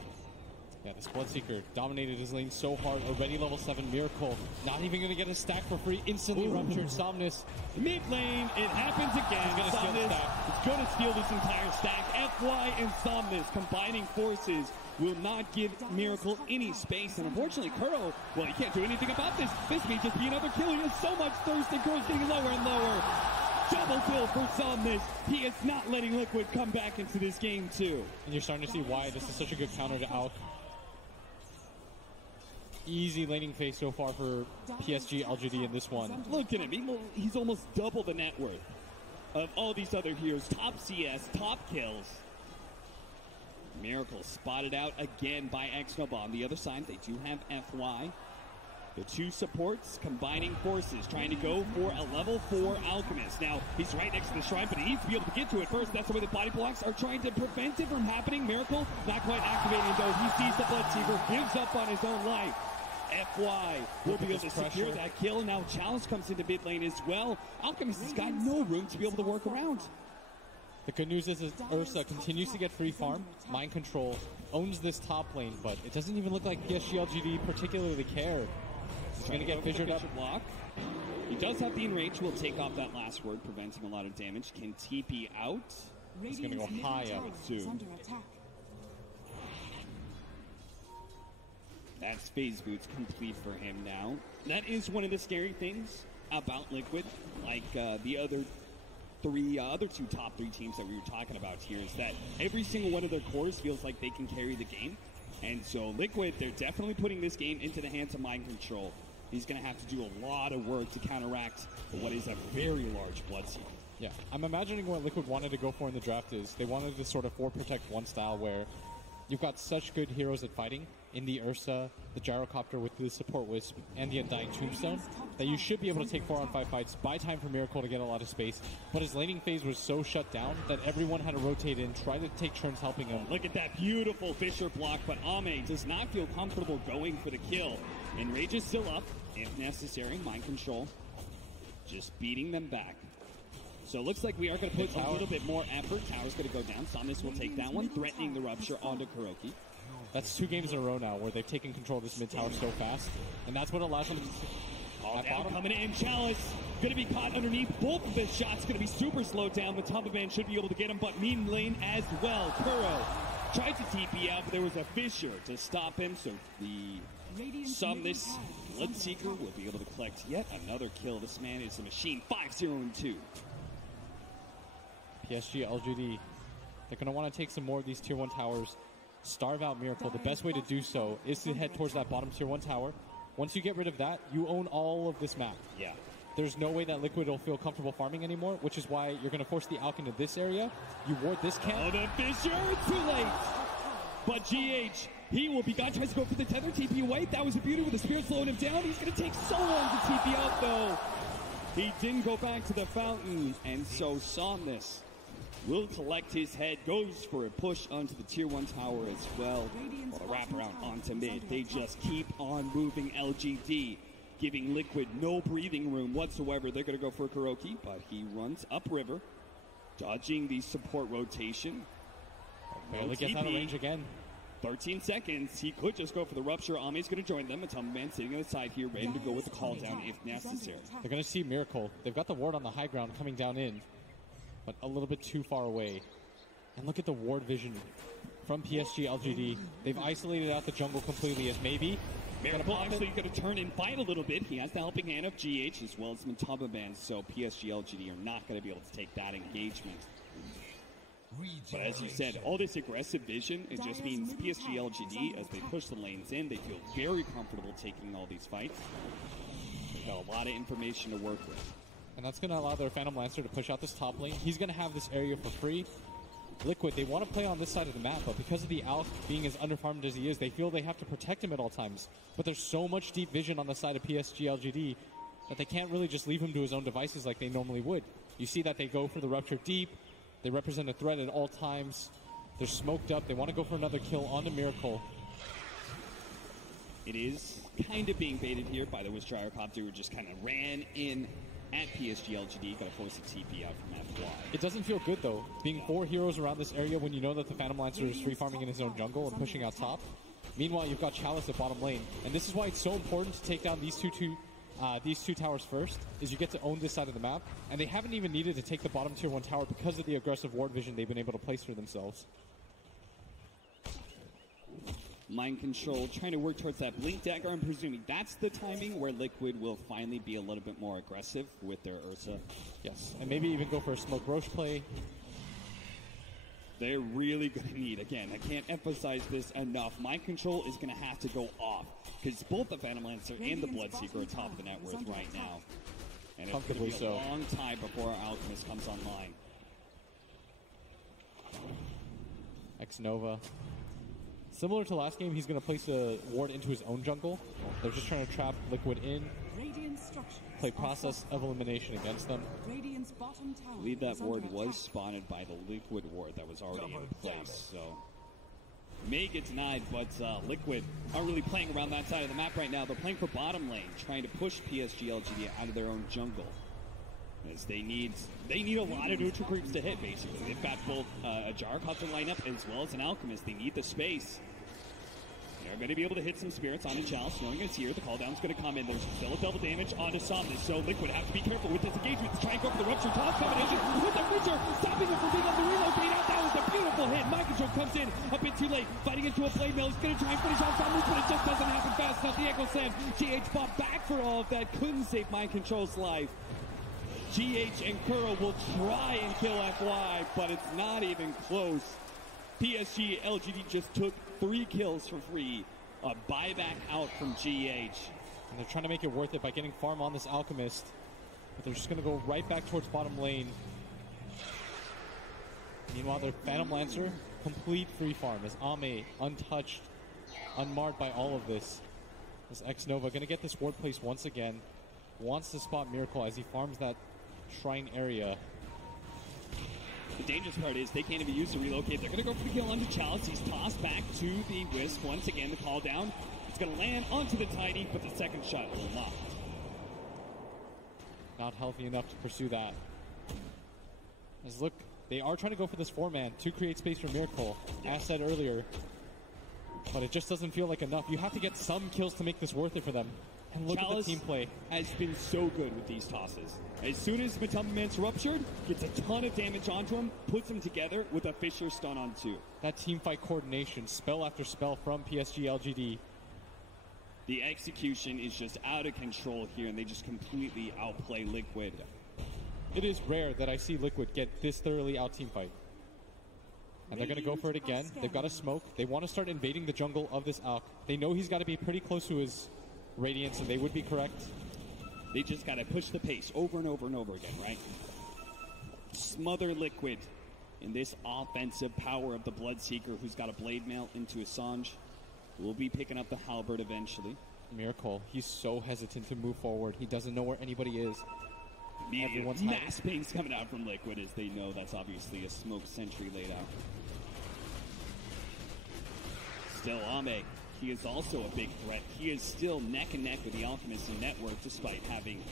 Yeah, this Bloodseeker dominated his lane so hard. Already level 7 Miracle. Not even going to get a stack for free. Instantly ruptured Somnus. Mid lane, it happens again. He's gonna steal the stack. It's going to steal this entire stack. FY and Somnus combining forces will not give Miracle any space. And unfortunately, Kuro, well, he can't do anything about this. This may just be another kill. He has so much thirst, and Kuro's getting lower and lower. Double kill for Somnus. He is not letting Liquid come back into this game, too. And you're starting to see why this is such a good counter to Alk. Easy laning phase so far for PSG LGD in this one. Look at him. He's almost double the net worth of all these other heroes. Top CS, top kills. Miracle spotted out again by Xnova. On the other side, they do have FY. The two supports combining forces, trying to go for a level 4 Alchemist. Now, he's right next to the shrine, but he needs to be able to get to it first. That's the way the body blocks are trying to prevent it from happening. Miracle not quite activating, though. He sees the Bloodseeker, gives up on his own life. FY will be able to secure that kill. Now Chalice comes into mid lane as well. Alchemist has got no room to be able to work around. The good news is Ursa continues to get free farm. Mind Control owns this top lane, but it doesn't even look like PSG LGD particularly care. He's going to get fissured up. Block. He does have the enrage. Will take off that last word, preventing a lot of damage. Can TP out. He's going to go high up soon. That's phase boots complete for him now. That is one of the scary things about Liquid, like the other two top 3 teams that we were talking about here, is that every single one of their cores feels like they can carry the game. And so Liquid, they're definitely putting this game into the hands of Mind Control. He's going to have to do a lot of work to counteract what is a very large Bloodseeker. Yeah, I'm imagining what Liquid wanted to go for in the draft is they wanted to sort of 4-protect-1 style where you've got such good heroes at fighting in the Ursa, the Gyrocopter with the support Wisp, and the Undying Tombstone that you should be able to take 4-on-5 fights, buy time for Miracle to get a lot of space. But his laning phase was so shut down that everyone had to rotate in, try to take turns helping him. Look at that beautiful Fisher block, but Ame does not feel comfortable going for the kill. Enrage is still up, if necessary. Mind Control just beating them back. So it looks like we are going to put a little bit more effort. Tower's going to go down. Somnus will take that one, threatening the rupture onto Kuroki. That's 2 games in a row now where they've taken control of this mid tower so fast, and that's what allows them to. All down, coming in, Chalice going to be caught underneath. Both of the shots going to be super slowed down. The Matumba Man should be able to get him, but mean lane as well. Kuro tried to TP out, but there was a Fisher to stop him, so the Somnus Bloodseeker will be able to collect yet another kill. This man is a machine. 5-0-2. PSG LGD, they're going to want to take some more of these tier 1 towers, starve out Miracle. The best way to do so is to head towards that bottom tier 1 tower. Once you get rid of that, you own all of this map. Yeah. There's no way that Liquid will feel comfortable farming anymore, which is why you're going to force the Alk into this area. You ward this camp. Oh, the Fisher, too late. But GH, he will be gone. Tries to go for the tether, TP away. That was a beauty with the Spirit slowing him down. He's going to take so long to TP out, though. He didn't go back to the fountain, and so Somnus will collect his head, goes for a push onto the tier 1 tower as well. Or a wraparound onto mid. They just keep on moving LGD. giving Liquid no breathing room whatsoever. They're going to go for Kuroki, but he runs upriver, dodging the support rotation. Barely gets out of range again. 13 seconds. He could just go for the rupture. Ame's going to join them. Matumbaman sitting on the side here, ready to go with the call down if necessary. They're going to see Miracle. They've got the ward on the high ground coming down in, but a little bit too far away. And look at the ward vision from PSG LGD. They've isolated out the jungle completely as maybe. Miracle actually going to turn and fight a little bit. He has the helping hand of GH as well as Matumbaman, so PSG LGD are not going to be able to take that engagement. But as you said, all this aggressive vision, it just means PSG LGD, as they push the lanes in, they feel very comfortable taking all these fights. They've got a lot of information to work with. And that's going to allow their Phantom Lancer to push out this top lane. He's going to have this area for free. Liquid, they want to play on this side of the map, but because of the Alk being as underfarmed as he is, they feel they have to protect him at all times. But there's so much deep vision on the side of PSG LGD that they can't really just leave him to his own devices like they normally would. You see that they go for the Rupture deep. They represent a threat at all times. They're smoked up. They want to go for another kill onto Miracle. It is kind of being baited here by the Wish Gyrocopter, who just kind of ran in at PSG LGD. Got to force a TP out from FY. It doesn't feel good, though, being 4 heroes around this area when you know that the Phantom Lancer is free farming in his own jungle and pushing out top. Meanwhile, you've got Chalice at bottom lane. And this is why it's so important to take down these two towers first, is you get to own this side of the map. And they haven't even needed to take the bottom tier 1 tower because of the aggressive ward vision they've been able to place for themselves. Mind control, trying to work towards that blink dagger. I'm presuming that's the timing where Liquid will finally be a little bit more aggressive with their Ursa. Yes, and maybe even go for a smoke Roche play. They're really going to need, again, I can't emphasize this enough, mind control is going to have to go off, because both the Phantom Lancer and the Bloodseeker are top of the net worth right now. And it's going to be a long time before our Alchemist comes online. X-Nova. Similar to last game, he's going to place a ward into his own jungle. They're just trying to trap Liquid in, play process of elimination against them. I believe that ward was spotted by the Liquid ward that was already in place, so may get denied, but Liquid aren't really playing around that side of the map right now. They're playing for bottom lane, trying to push PSG LGD out of their own jungle. As they need a lot of neutral creeps to hit, basically. They've got both a Gyrocopter lineup as well as an Alchemist. They need the space. They're going to be able to hit some spirits on Chalice, knowing it's here. The call down's going to come in. There's still a double damage onto Somnus, so Liquid have to be careful with this engagement to try and go for the Rupture toss combination with the Witcher, stopping him from being able to relocate out. That was a beautiful hit. Mind control comes in a bit too late, fighting into a blade mill. He's going to try and finish off Somnus, but it just doesn't happen fast enough. The Echo Slam, GH fought back for all of that, couldn't save Mind Control's life. GH and Kuro will try and kill FY, but it's not even close. PSG LGD just took 3 kills for free. A buyback out from GH. And they're trying to make it worth it by getting farm on this Alchemist. But they're just going to go right back towards bottom lane. Meanwhile, their Phantom Lancer, complete free farm. As Ame, untouched, unmarred by all of this. As X-Nova going to get this ward place once again. Wants to spot Miracle as he farms that shrine area. The dangerous part is they can't even use to relocate. They're going to go for the kill onto Chalice. He's tossed back to the Wisp. Once again, the call down. It's going to land onto the Tiny, but the second shot is locked. Not healthy enough to pursue that. As look, they are trying to go for this 4-man to create space for Miracle, as said earlier. But it just doesn't feel like enough. You have to get some kills to make this worth it for them. And look Chalice at the team play. Has been so good with these tosses. As soon as Matumbaman's ruptured, gets a ton of damage onto him, puts them together with a Fisher stun on 2. That team fight coordination, spell after spell from PSG LGD. The execution is just out of control here, and they just completely outplay Liquid. It is rare that I see Liquid get this thoroughly out team fight. And they're going to go for it again. They've got a smoke. They want to start invading the jungle of this Alk. They know he's got to be pretty close to his Radiance, and they would be correct. They just got to push the pace over and over and over again, right? Smother Liquid in this offensive power of the Bloodseeker, who's got a blade mail into Assange. Will be picking up the halberd eventually. Miracle, he's so hesitant to move forward. He doesn't know where anybody is. Everyone's mass pings coming out from Liquid as they know that's obviously a smoke sentry laid out. Still Ame he is also a big threat. He is still neck and neck with the Alchemist and Network, despite having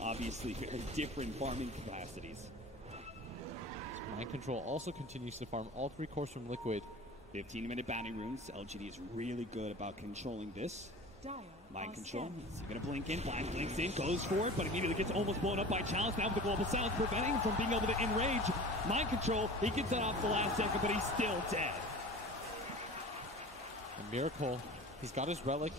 obviously very different farming capacities. Mind Control also continues to farm all 3 cores from Liquid. 15-minute bounty runes. LGD is really good about controlling this. Mind Control. Is he going to blink in? Blind blinks in, goes for it, but immediately gets almost blown up by Chalice. Now with the Global Silence, preventing him from being able to enrage. Mind Control, he gets that off the last second, but he's still dead. A Miracle. He's got his Relic.